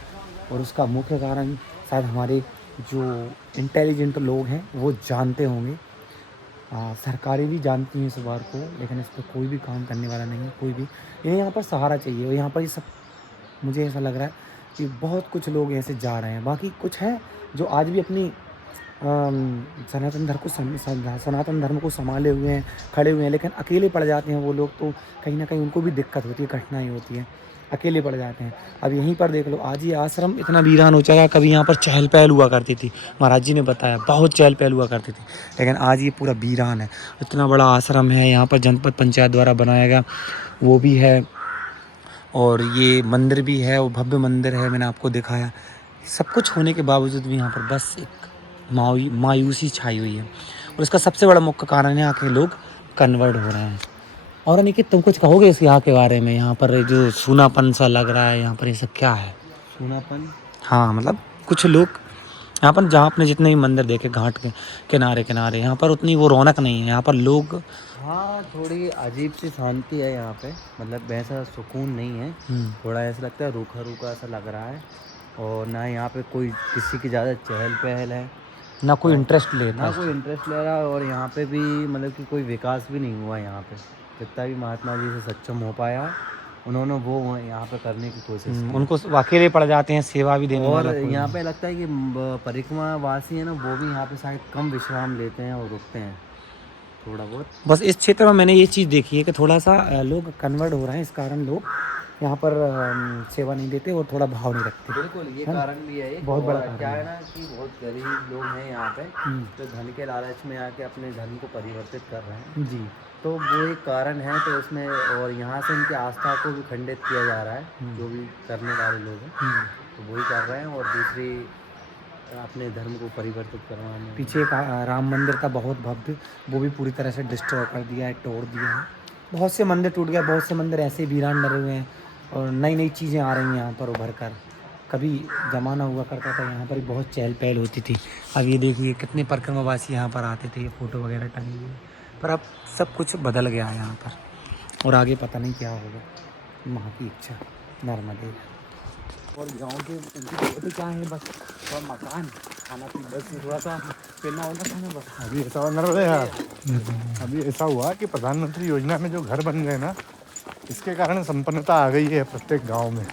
और उसका मुख्य कारण शायद हमारे जो इंटेलिजेंट लोग हैं वो जानते होंगे। सरकारें भी जानती हैं इस बात को, लेकिन इस पर कोई भी काम करने वाला नहीं है, कोई भी। यहाँ पर सहारा चाहिए और यहाँ पर ये सब मुझे ऐसा लग रहा है कि बहुत कुछ लोग ऐसे जा रहे हैं। बाकी कुछ है जो आज भी अपनी सनातन धर्म को संभाले हुए हैं, खड़े हुए हैं, लेकिन अकेले पड़ जाते हैं वो लोग। तो कहीं ना कहीं उनको भी दिक्कत होती है, कठिनाई होती है, अकेले पड़ जाते हैं। अब यहीं पर देख लो, आज ये आश्रम इतना वीरान हो चुका। कभी यहाँ पर चहल पहल हुआ करती थी, महाराज जी ने बताया बहुत चहल पहल हुआ करती थी, लेकिन आज ये पूरा वीरान है। इतना बड़ा आश्रम है यहाँ पर, जनपद पंचायत द्वारा बनाया गया वो भी है और ये मंदिर भी है, वो भव्य मंदिर है, मैंने आपको दिखाया। सब कुछ होने के बावजूद भी यहाँ पर बस एक मायूसी छाई हुई है। और इसका सबसे बड़ा मुख्य कारण है यहाँ के लोग कन्वर्ट हो रहे हैं। और अनिकेत तुम कुछ कहोगे इस यहाँ के बारे में? यहाँ पर जो सूनापन सा लग रहा है, यहाँ पर ये सब क्या है? सूनापन? हाँ मतलब कुछ लोग यहाँ पर, जहाँ आपने जितने भी मंदिर देखे घाट के किनारे यहाँ पर उतनी वो रौनक नहीं है। यहाँ पर लोग, हाँ थोड़ी अजीब सी शांति है यहाँ पे, मतलब वैसा सुकून नहीं है। थोड़ा ऐसा लगता है रूखा सा लग रहा है। और ना यहाँ पे कोई किसी की ज़्यादा चहल पहल है, ना कोई इंटरेस्ट ले रहा है। और यहाँ पे भी मतलब कि कोई विकास भी नहीं हुआ यहाँ पे। जितना भी महात्मा जी से सक्षम हो पाया उन्होंने वो यहाँ पे करने की कोशिश की। उनको अकेले पड़ जाते हैं, सेवा भी देने और वाला कोई यहाँ नहीं। पे लगता है कि परिक्रमा वासी है ना, वो भी यहाँ पे शायद कम विश्राम लेते हैं और रुकते हैं थोड़ा बहुत। बस इस क्षेत्र में मैंने ये चीज़ देखी है कि थोड़ा सा लोग कन्वर्ट हो रहे हैं, इस कारण लोग यहाँ पर सेवा नहीं देते और थोड़ा भाव नहीं रखते। बिल्कुल, ये कारण भी है एक। बहुत बड़ा और कारण क्या है है। ना कि बहुत गरीब लोग हैं यहाँ पे, तो धन के लालच में आके अपने धन को परिवर्तित कर रहे हैं। जी। तो वो एक कारण है। तो इसमें और यहाँ से इनकी आस्था को भी खंडित किया जा रहा है, जो भी करने वाले लोग हैं तो वही कर रहे हैं। और दूसरी अपने धर्म को परिवर्तित करवाने। पीछे एक राम मंदिर था बहुत भव्य, वो भी पूरी तरह से डिस्ट्रॉय कर दिया है, तोड़ दिया है। बहुत से मंदिर टूट गए, बहुत से मंदिर ऐसे वीरान डरे हुए हैं और नई नई चीज़ें आ रही हैं यहाँ पर उभर कर। कभी ज़माना हुआ करता था यहाँ पर बहुत चहल पहल होती थी। अब ये देखिए कितने परिक्रमावासी यहाँ पर आते थे, ये फ़ोटो वगैरह टंगी हुई, पर अब सब कुछ बदल गया है यहाँ पर और आगे पता नहीं क्या होगा। माँ की इच्छा, नर्मदे। और गांव के उनकी जरूरत क्या है, बस थोड़ा मकान, खाना पीना, बस थोड़ा सा पहनना होना खाना, बस। अभी ऐसा नर्मदे यार, अभी ऐसा हुआ कि प्रधानमंत्री योजना में जो घर बन गए ना, इसके कारण संपन्नता आ गई है प्रत्येक गांव में,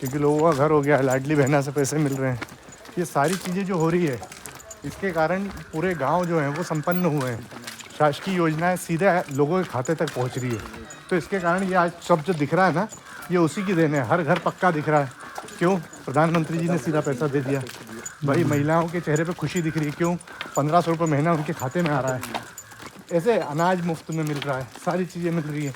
क्योंकि लोगों का घर हो गया, लाडली बहना से पैसे मिल रहे हैं। ये सारी चीज़ें जो हो रही है, इसके कारण पूरे गांव जो हैं वो संपन्न हुए हैं। शासकीय योजनाएं सीधे लोगों के खाते तक पहुंच रही है। तो इसके कारण ये आज सब जो दिख रहा है ना, ये उसी की देन है। हर घर पक्का दिख रहा है। क्यों? प्रधानमंत्री जी ने सीधा पैसा दे दिया भाई। महिलाओं के चेहरे पे खुशी दिख रही है। क्यों? 1500 रुपये महीना उनके खाते में आ रहा है। ऐसे अनाज मुफ्त में मिल रहा है, सारी चीज़ें मिल रही है।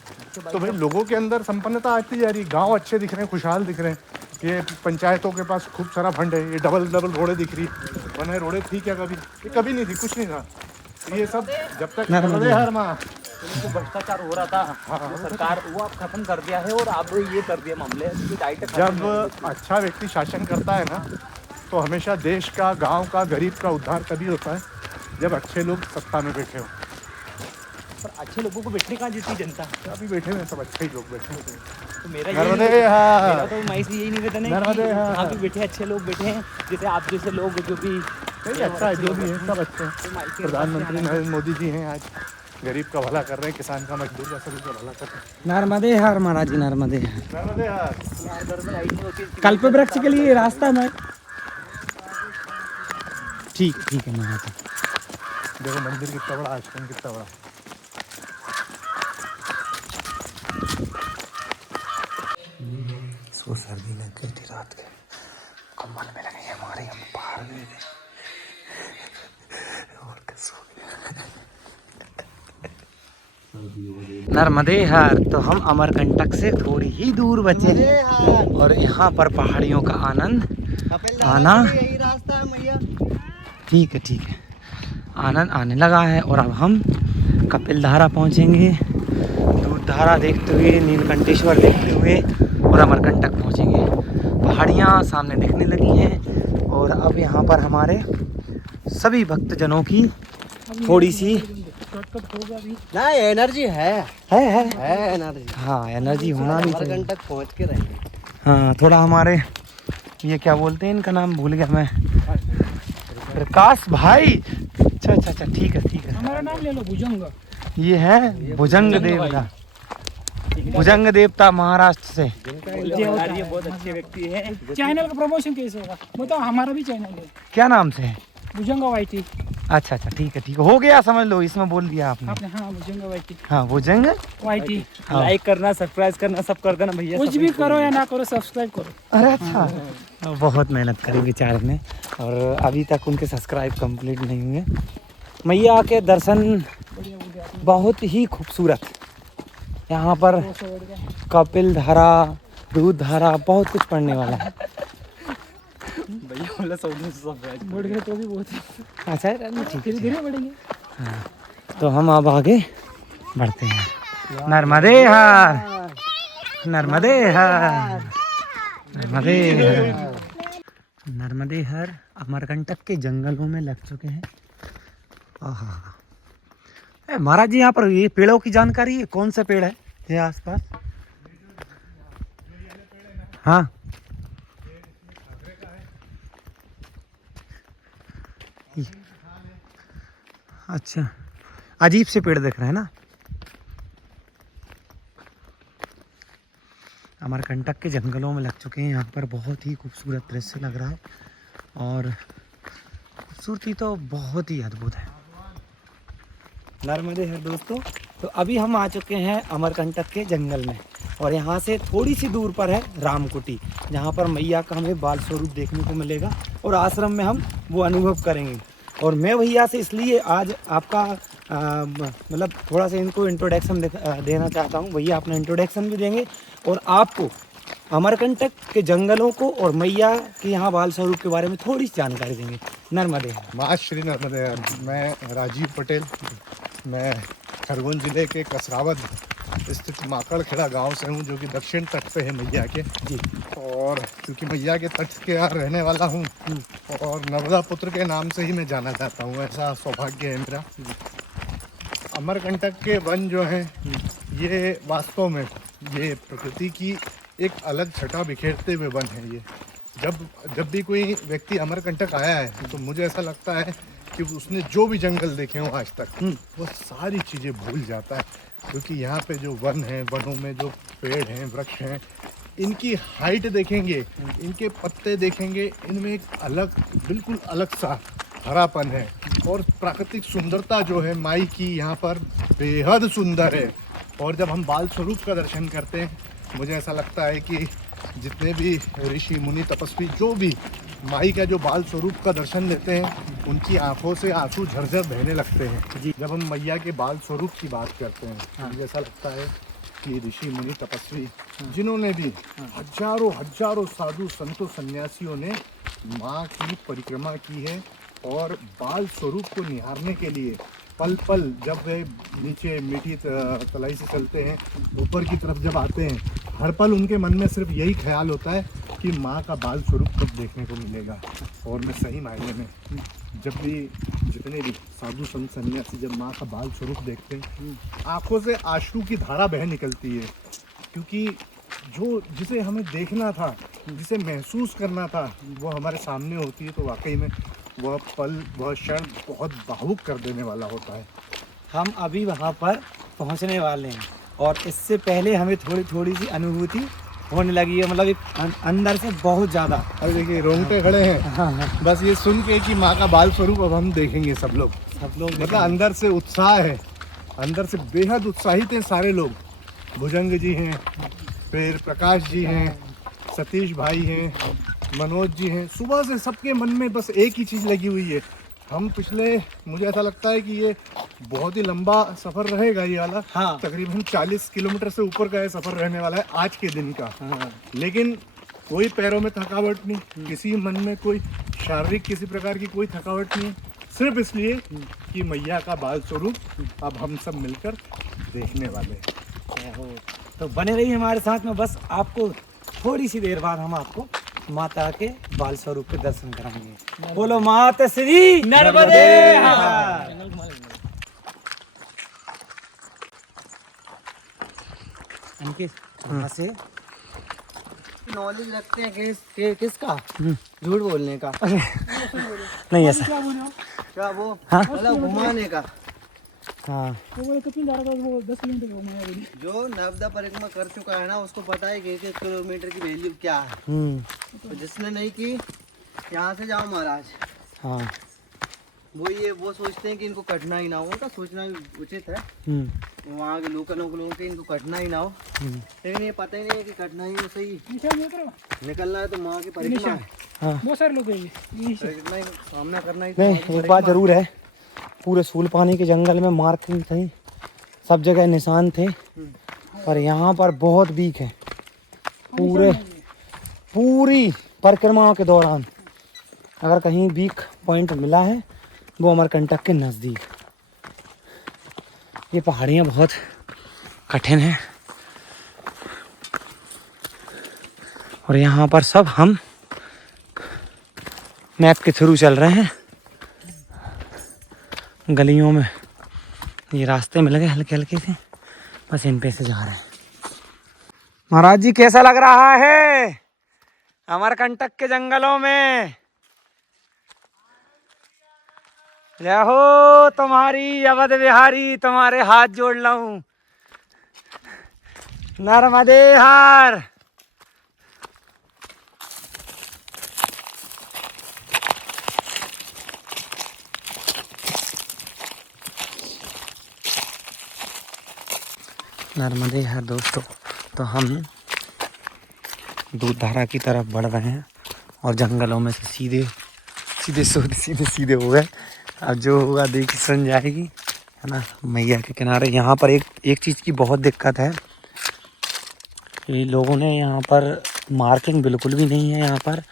तो भाई लोगों के अंदर संपन्नता आती जा रही है। गांव अच्छे दिख रहे हैं, खुशहाल दिख रहे हैं। ये पंचायतों के पास खूब सारा फंड है। ये डबल रोडें दिख रही है। बने रोडें थी क्या कभी? ये कभी नहीं थी, कुछ नहीं था। ये सब जब तक हर माँ जो भ्रष्टाचार हो रहा था, जो सरकार वो अब खत्म कर दिया है और अब ये कर दिया मामले। जब अच्छा व्यक्ति शासन करता है ना, तो हमेशा देश का, गांव का, गरीब का उद्धार तभी होता है जब अच्छे लोग सत्ता में बैठे हो। पर अच्छे लोगों को बैठने कहाँ देती जनता? अभी बैठे हुए सब अच्छे ही लोग बैठे हुए हैं। तो मेरा तो मैं इसलिए यही निवेदन है कि यहाँ भी बैठे अच्छे लोग बैठे हैं, जैसे आप जैसे लोग जो भी अच्छा है, जो भी है सब अच्छे हैं। प्रधानमंत्री नरेंद्र मोदी जी हैं, आज गरीब का भला कर रहे हैं, किसान का, मजदूर का, सभी का भला कर रहे हैं। नर्मदे हर महाराज जी, नर्मदे हर। नर्मदे हर। कल्प वृक्ष के लिए रास्ता में ठीक है महाराज जी। देखो मंदिर कितना बड़ा, आश्रम कितना बड़ा। इसको सर्दी लग गई थी रात के, कम्बल में लगे हमारे, हम बाहर गए थे और सो गए। नर्मदे हर। तो हम अमरकंटक से थोड़ी ही दूर बचे हैं और यहाँ पर पहाड़ियों का आनंद आना, ठीक है, आनंद आने लगा है। और अब हम कपिल धारा पहुँचेंगे, दूध धारा देखते हुए, नीलकंठेश्वर देखते हुए और अमरकंटक पहुँचेंगे। पहाड़ियाँ सामने दिखने लगी हैं और अब यहाँ पर हमारे सभी भक्तजनों की थोड़ी सी ना एनर्जी है एनर्जी। हाँ, एनर्जी होना भी चाहिए। तक पहुँच के रहेंगे। हाँ, थोड़ा हमारे ये क्या बोलते हैं, इनका नाम भूल गया मैं, प्रकाश भाई। अच्छा, ठीक है। हमारा नाम ले लो, भुजंग। ये है भुजंग देवता, भुजंग देवता महाराष्ट्र से। ये बहुत अच्छे व्यक्ति है। चैनल का प्रमोशन कैसे होगा बताओ? हमारा भी चैनल है, क्या नाम से है? भुजंग वाईटी। अच्छा, ठीक है, हो गया, समझ लो, इसमें बोल दिया आपने। हाँ, भुजंग वाईटी। हाँ, भुजंग वाईटी। हाँ। लाइक करना, सब्सक्राइब करना, सब कर देना भैया। कुछ भी करो या ना करो, सब्सक्राइब करो। अरे अच्छा, बहुत मेहनत करी बेचारे ने और अभी तक उनके सब्सक्राइब कंप्लीट नहीं हुए। मैया के दर्शन बहुत ही खूबसूरत। यहाँ पर कपिल धारा, दूध धारा, बहुत कुछ पढ़ने वाला है भैया बोला सब बढ़ गए तो भी बहुत। अच्छा है, ठीक है, धीरे बढ़ेंगे। हाँ, तो हम अब आगे बढ़ते हैं। नर्मदे हर, नर्मदे हर, नर्मदे हर। नर्मदे हर अमरकंटक के जंगलों में लग चुके हैं। महाराज जी, यहाँ पर ये पेड़ों की जानकारी है, कौन सा पेड़ है ये आसपास? हाँ, अच्छा, अजीब से पेड़ दिख रहे हैं ना। अमरकंटक के जंगलों में लग चुके हैं। यहाँ पर बहुत ही खूबसूरत दृश्य लग रहा है और खूबसूरती तो बहुत ही अद्भुत है। नर्मदे है दोस्तों। तो अभी हम आ चुके हैं अमरकंटक के जंगल में और यहाँ से थोड़ी सी दूर पर है रामकुटी, जहाँ पर मैया का हमें बाल स्वरूप देखने को मिलेगा और आश्रम में हम वो अनुभव करेंगे। और मैं भैया से इसलिए आज आपका मतलब थोड़ा सा इनको इंट्रोडक्शन देना चाहता हूँ। भैया अपना इंट्रोडक्शन भी देंगे और आपको अमरकंटक के जंगलों को और मैया के यहाँ बाल स्वरूप के बारे में थोड़ी सी जानकारी देंगे। नर्मदे। माँ श्री नर्मदे। मैं राजीव पटेल, मैं खरगोन जिले के कसरावद स्थित माकड़खेड़ा गांव से हूं, जो कि दक्षिण तट पे है मैया के जी। और क्योंकि मैया के तट के यहाँ रहने वाला हूं और नर्मदा पुत्र के नाम से ही मैं जाना चाहता हूं, ऐसा सौभाग्य है मेरा। अमरकंटक के वन जो हैं ये वास्तव में ये प्रकृति की एक अलग छटा बिखेरते हुए वन है। ये जब भी कोई व्यक्ति अमरकंटक आया है तो मुझे ऐसा लगता है कि उसने जो भी जंगल देखे हों आज तक वो सारी चीज़ें भूल जाता है, क्योंकि यहाँ पे जो वन हैं, वनों में जो पेड़ हैं, वृक्ष हैं, इनकी हाइट देखेंगे, इनके पत्ते देखेंगे, इनमें एक अलग, बिल्कुल अलग सा हरापन है और प्राकृतिक सुंदरता जो है माई की यहाँ पर बेहद सुंदर है। और जब हम बाल स्वरूप का दर्शन करते हैं मुझे ऐसा लगता है कि जितने भी ऋषि मुनि तपस्वी जो भी माई का जो बाल स्वरूप का दर्शन लेते हैं उनकी आंखों से आंसू झरझर बहने लगते हैं जी। जब हम मैया के बाल स्वरूप की बात करते हैं मुझे ऐसा लगता है कि ऋषि मुनि तपस्वी जिन्होंने भी हजारों साधु संतों सन्यासियों ने माँ की परिक्रमा की है और बाल स्वरूप को निहारने के लिए पल पल जब वे नीचे मीठी तलाई से चलते हैं ऊपर की तरफ जब आते हैं, हर पल उनके मन में सिर्फ यही ख्याल होता है कि माँ का बाल स्वरूप कब देखने को मिलेगा। और मैं सही मायने में जब भी जितने भी साधु संत सन्यासी जब माँ का बाल स्वरूप देखते हैं आंखों से आंसू की धारा बह निकलती है, क्योंकि जो जिसे हमें देखना था, जिसे महसूस करना था, वो हमारे सामने होती है। तो वाकई में वह पल, वह क्षण बहुत भावुक कर देने वाला होता है। हम अभी वहाँ पर पहुँचने वाले हैं और इससे पहले हमें थोड़ी सी अनुभूति होने लगी है, मतलब एक अंदर से बहुत ज़्यादा। अरे देखिए रोंगटे खड़े हैं बस ये सुन के कि माँ का बाल स्वरूप अब हम देखेंगे सब लोग मतलब अंदर से उत्साह है, अंदर से बेहद उत्साहित हैं सारे लोग। भुजंग जी हैं, फिर प्रकाश जी हैं, सतीश भाई हैं, मनोज जी हैं। सुबह से सबके मन में बस एक ही चीज़ लगी हुई है। हम पिछले, मुझे ऐसा लगता है कि ये बहुत ही लंबा सफ़र रहेगा ये वाला। हाँ। तकरीबन 40 किलोमीटर से ऊपर का ये सफ़र रहने वाला है आज के दिन का। हाँ। लेकिन कोई पैरों में थकावट नहीं, किसी मन में कोई शारीरिक किसी प्रकार की कोई थकावट नहीं, सिर्फ इसलिए कि मैया का बाल स्वरूप अब हम सब मिलकर देखने वाले हैं। तो बने रहिए हमारे साथ में। बस आपको थोड़ी सी देर बाद हम आपको माता के बाल स्वरूप के दर्शन कराएंगे। बोलो माता श्री नर्मदे। वहाँ से नॉलेज रखते हैं किसका झूठ बोलने का नहीं ऐसा क्या वो हाँ? मतलब घुमाने का। हाँ जो नर्मदा परिक्रमा कर चुका है ना उसको पता है कि 1 किलोमीटर की वैल्यू क्या है। तो जिसने नहीं की यहाँ से जाओ महाराज। हाँ वो सोचते हैं कि इनको कठिनाई ना हो, उनका सोचना भी उचित है। वहाँ के लोगों के इनको कठिनाई ना हो, लेकिन ये पता ही नहीं है कि कठिनाई में सही निकलना है तो माँ की परिक्रमा है। हाँ बहुत सारे लोग हैं कठिनाई का सामना करना ही नहीं, एक बात जरूर है, पूरे सूलपानी के जंगल में मार्किंग थी, सब जगह निशान थे, पर यहाँ पर बहुत वीक है। पूरी परिक्रमा के दौरान अगर कहीं वीक पॉइंट मिला है वो अमरकंटक के नज़दीक। ये पहाड़ियाँ बहुत कठिन हैं और यहाँ पर सब हम मैप के थ्रू चल रहे हैं। गलियों में ये रास्ते मिल गए हल्के हल्के से, बस इन पे से जा रहे हैं। महाराज जी कैसा लग रहा है अमरकंटक के जंगलों में? जय हो तुम्हारी अवध बिहारी, तुम्हारे हाथ जोड़ लाऊं। नर्मदे हर। नर्मदे हर दोस्तों। तो हम दूधधारा की तरफ बढ़ रहे हैं और जंगलों में से सीधे हो गए। अब जो होगा देखी सुन जाएगी, है ना। मैया के किनारे यहाँ पर एक चीज़ की बहुत दिक्कत है, ये लोगों ने यहाँ पर मार्किंग बिल्कुल भी नहीं है। यहाँ पर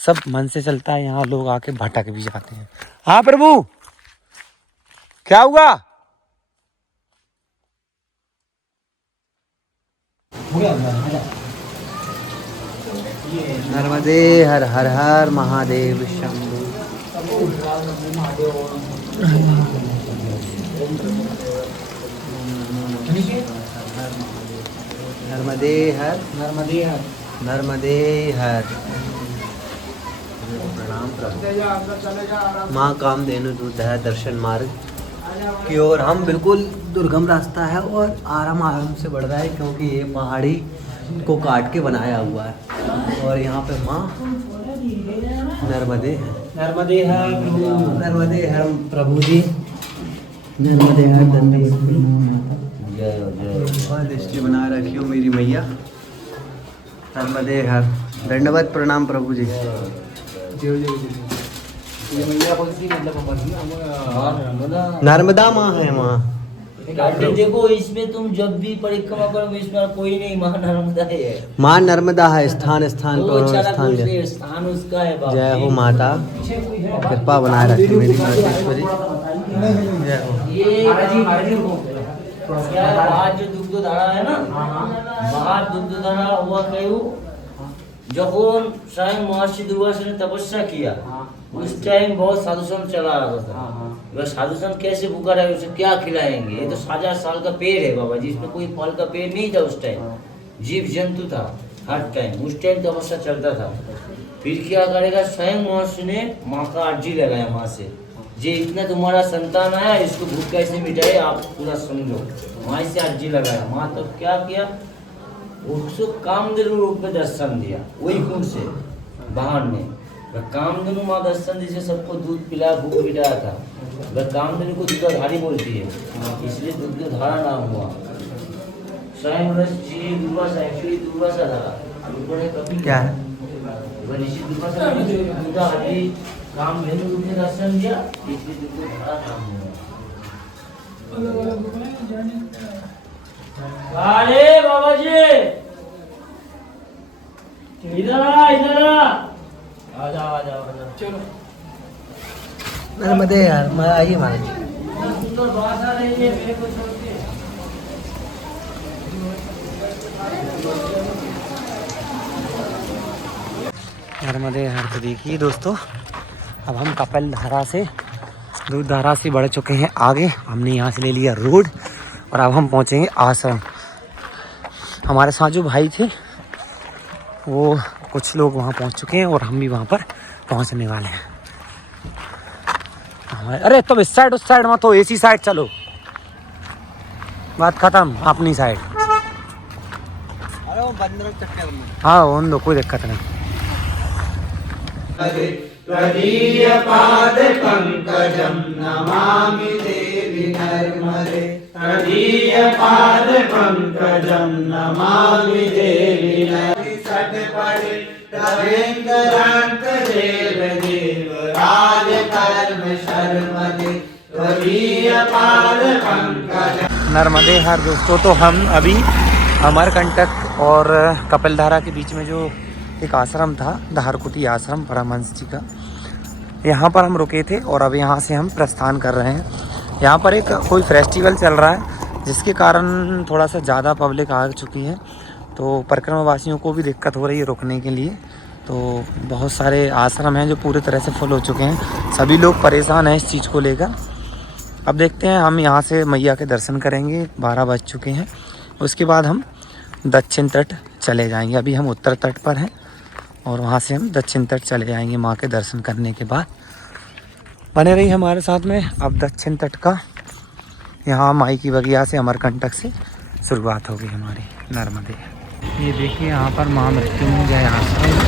सब मन से चलता है, यहाँ लोग आके भटक भी जाते हैं। हाँ प्रभु, क्या हुआ? नर्मदे हर हर हर महादेव शंभु। नर्मदे हर नर्मदे हर। प्रणाम प्रभु। माँ कामधेनु दूधधारा दर्शन मार्ग की ओर हम बिल्कुल दुर्गम रास्ता है और आराम से बढ़ रहा है, क्योंकि ये पहाड़ी को काट के बनाया हुआ है। और यहाँ पे माँ नर्मदे हर प्रभु जी। नर्मदे हर दंडवत दृष्टि बना रखी हो मेरी मैया। नर्मदे हर दंडवत प्रणाम प्रभु जी। नर्मदा माँ है माँ। देखो इसमें तुम जब भी परिक्रमा करो इसमें कोई नहीं, माँ नर्मदा है। माँ नर्मदा है, स्थान स्थान वो पर सारा स्थान कुछ है। नहीं, स्थान उसका है बाबा। जय हो माता, कृपा बनाए रखी मेरी मातेश्वरी। जय हो। ये क्या आज जो दुग्धधारा है ना, बाहर दुग्धधारा हुआ कहीं जब स्वयं महर्षि दुर्वासा ने तपस्या किया, उस टाइम बहुत साधु संत चला रहा था। वह साधु संत कैसे भूखा रहे, उसे क्या खिलाएंगे? ये तो 1000 साल का पेड़ है बाबा जी, इसमें कोई फल का पेड़ नहीं था उस टाइम, जीव जंतु था हर टाइम। उस टाइम तपस्या चलता था। फिर क्या करेगा, स्वयं महर्षि ने माँ का अर्जी लगाया माँ से, जे इतना तुम्हारा संतान आया, इसको भूख कैसे मिटाए आप पूरा समझो। माँ से अर्जी लगाया। माँ तब क्या किया, उसको कामधेनु रूप में दर्शन दिया, वही कुंड से बाहर में। वह कामधेनु माँ दर्शन दी से सबको दूध पिलाया, भूख मिटाया था। वह कामधेनु को दूधधारी बोलती है, इसलिए दूधधारा नाम हुआ। स्वयं ऋषि दुर्वासा, एक्चुअली दुर्वासा था, उन्होंने कभी क्या है? वह ऋषि दुर्वासा ने दूधधारी कामधेनु रूप में दर्शन दिया, इसलिए दूधधारा नाम हुआ। अरे बाबा जी इधर आ जाओ चलो। नर्मदे यार, मैं आइए महाराज। सुंदर बात आ रही है मेरे को छोड़ के। नर्मदे हर। तो देखिए दोस्तों, अब हम कपिल धारा से दूधधारा से बढ़ चुके हैं आगे। हमने यहाँ से ले लिया रोड और अब हम पहुँचेंगे आश्रम। हमारे साथ जो भाई थे वो कुछ लोग वहाँ पहुँच चुके हैं और हम भी वहाँ पर पहुँचने वाले हैं। अरे तुम इस साइड उस साइड मत हो, इसी साइड चलो, बात खत्म, अपनी साइड। अरे वो बंदर चक्कर में। हाँ उन दो, कोई दिक्कत नहीं। त्वदीय पाद पंकजं नमामि देवी नर्मदे। त्वदीय पाद पंकजं नमामि देवी नर्मदे। सतपदे तवेंद्रांक देव देव राज कर्म शर्मदे। त्वदीय पाद पंकजं। नर्मदे हर दोस्तों, तो हम अभी अमरकंटक और कपिलधारा के बीच में जो एक आश्रम था, धारकुटी आश्रम परमहंस जी का, यहाँ पर हम रुके थे और अब यहाँ से हम प्रस्थान कर रहे हैं। यहाँ पर एक कोई फेस्टिवल चल रहा है जिसके कारण थोड़ा सा ज़्यादा पब्लिक आ चुकी है, तो परिक्रमावासियों को भी दिक्कत हो रही है रुकने के लिए। तो बहुत सारे आश्रम हैं जो पूरी तरह से फुल हो चुके हैं, सभी लोग परेशान हैं इस चीज़ को लेकर। अब देखते हैं, हम यहाँ से मैया के दर्शन करेंगे, 12 बज चुके हैं। उसके बाद हम दक्षिण तट चले जाएंगे। अभी हम उत्तर तट पर हैं और वहाँ से हम दक्षिण तट चले जाएंगे माँ के दर्शन करने के बाद। बने रही हमारे साथ में। अब दक्षिण तट का यहाँ माई की बगिया से अमरकंटक से शुरुआत होगी हमारी नर्मदे। ये देखिए यहाँ पर माँ मृत्युंजय आश्रम,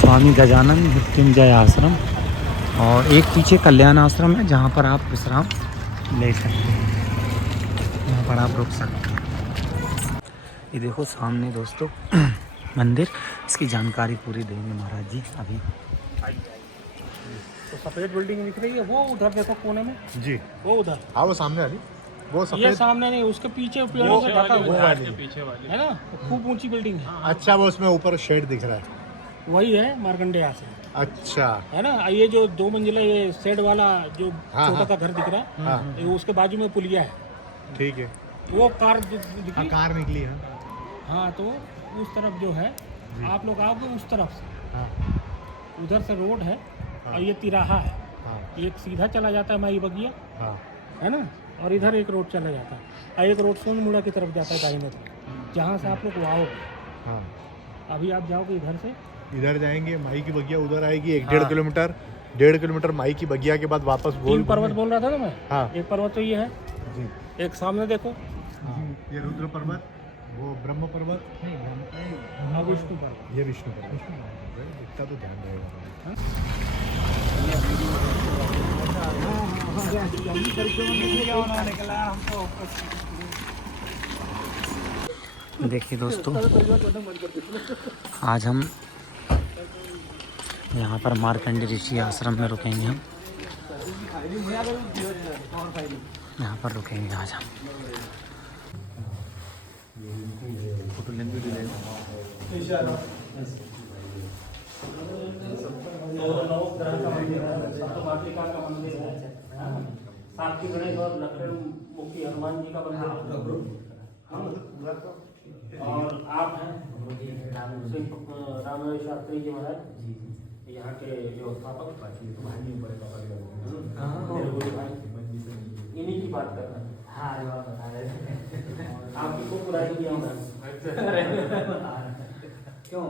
स्वामी गजानन मृत्युंजय आश्रम, और एक पीछे कल्याण आश्रम है जहाँ पर आप विश्राम ले सकते हैं, यहाँ पर आप रुक सकते हैं। ये देखो सामने दोस्तों मंदिर, इसकी जानकारी पूरी देंगे महाराज जी अभी। तो सफेद बिल्डिंग दिख रही है वो उधर देखो कोने में, जी वो उधर, हाँ वो सामने वाली, वो ये सफेद सामने नहीं, उसके पीछे पेड़ों से ढका वो हुआ वाली है ना, खूब ऊंची बिल्डिंग है। अच्छा, वो उसमें ऊपर शेड दिख रहा है। वही है मार्कंडेय आश्रम, अच्छा है ना। ये जो 2 मंजिला ये शेड वाला जो हाँ, छोटा हाँ। सा घर दिख रहा है, हाँ ये उसके बाजू में पुलिया है, ठीक है। वो कार दिखी। कार निकली है। हाँ, तो उस तरफ जो है आप लोग आओगे उस तरफ से, हाँ उधर से रोड है और ये तिराहा है, हाँ एक सीधा चला जाता है माई बगिया, हाँ है ना, और इधर एक रोड चला जाता है और एक रोड सोनमुड़ा की तरफ जाता है दाहिने तरफ, जहाँ से आप लोग आओगे। हाँ, अभी आप जाओगे इधर से, इधर जाएंगे, माई की बगिया उधर आएगी, 1-1.5 किलोमीटर, 1.5 किलोमीटर माई की बगिया के बाद वापस 3 पर्वत बोल रहा था ना मैं। हाँ एक पर्वत तो ये है, जी, एक सामने देखो, हाँ ये रुद्र पर्वत, वो ब्रह्म पर्वत, हाँ, विष्णु पर्वत। ये विष्णु पर्वत। इतना तो ध्यान रहेगा। देखिए दोस्तों, आज हम यहाँ पर मार्कंडेय ऋषि आश्रम में रुकेंगे। हम यहाँ पर रुकेंगे आज हम। साक्षी गणेश और लक्ष्मण मुखी हनुमान जी का मंदिर, और आप हैं श्री राम शास्त्री जी महाराज, यहाँ के जो स्थापक इन्हीं की बात कर रहे हैं। आपकी को पुरानी किया क्यों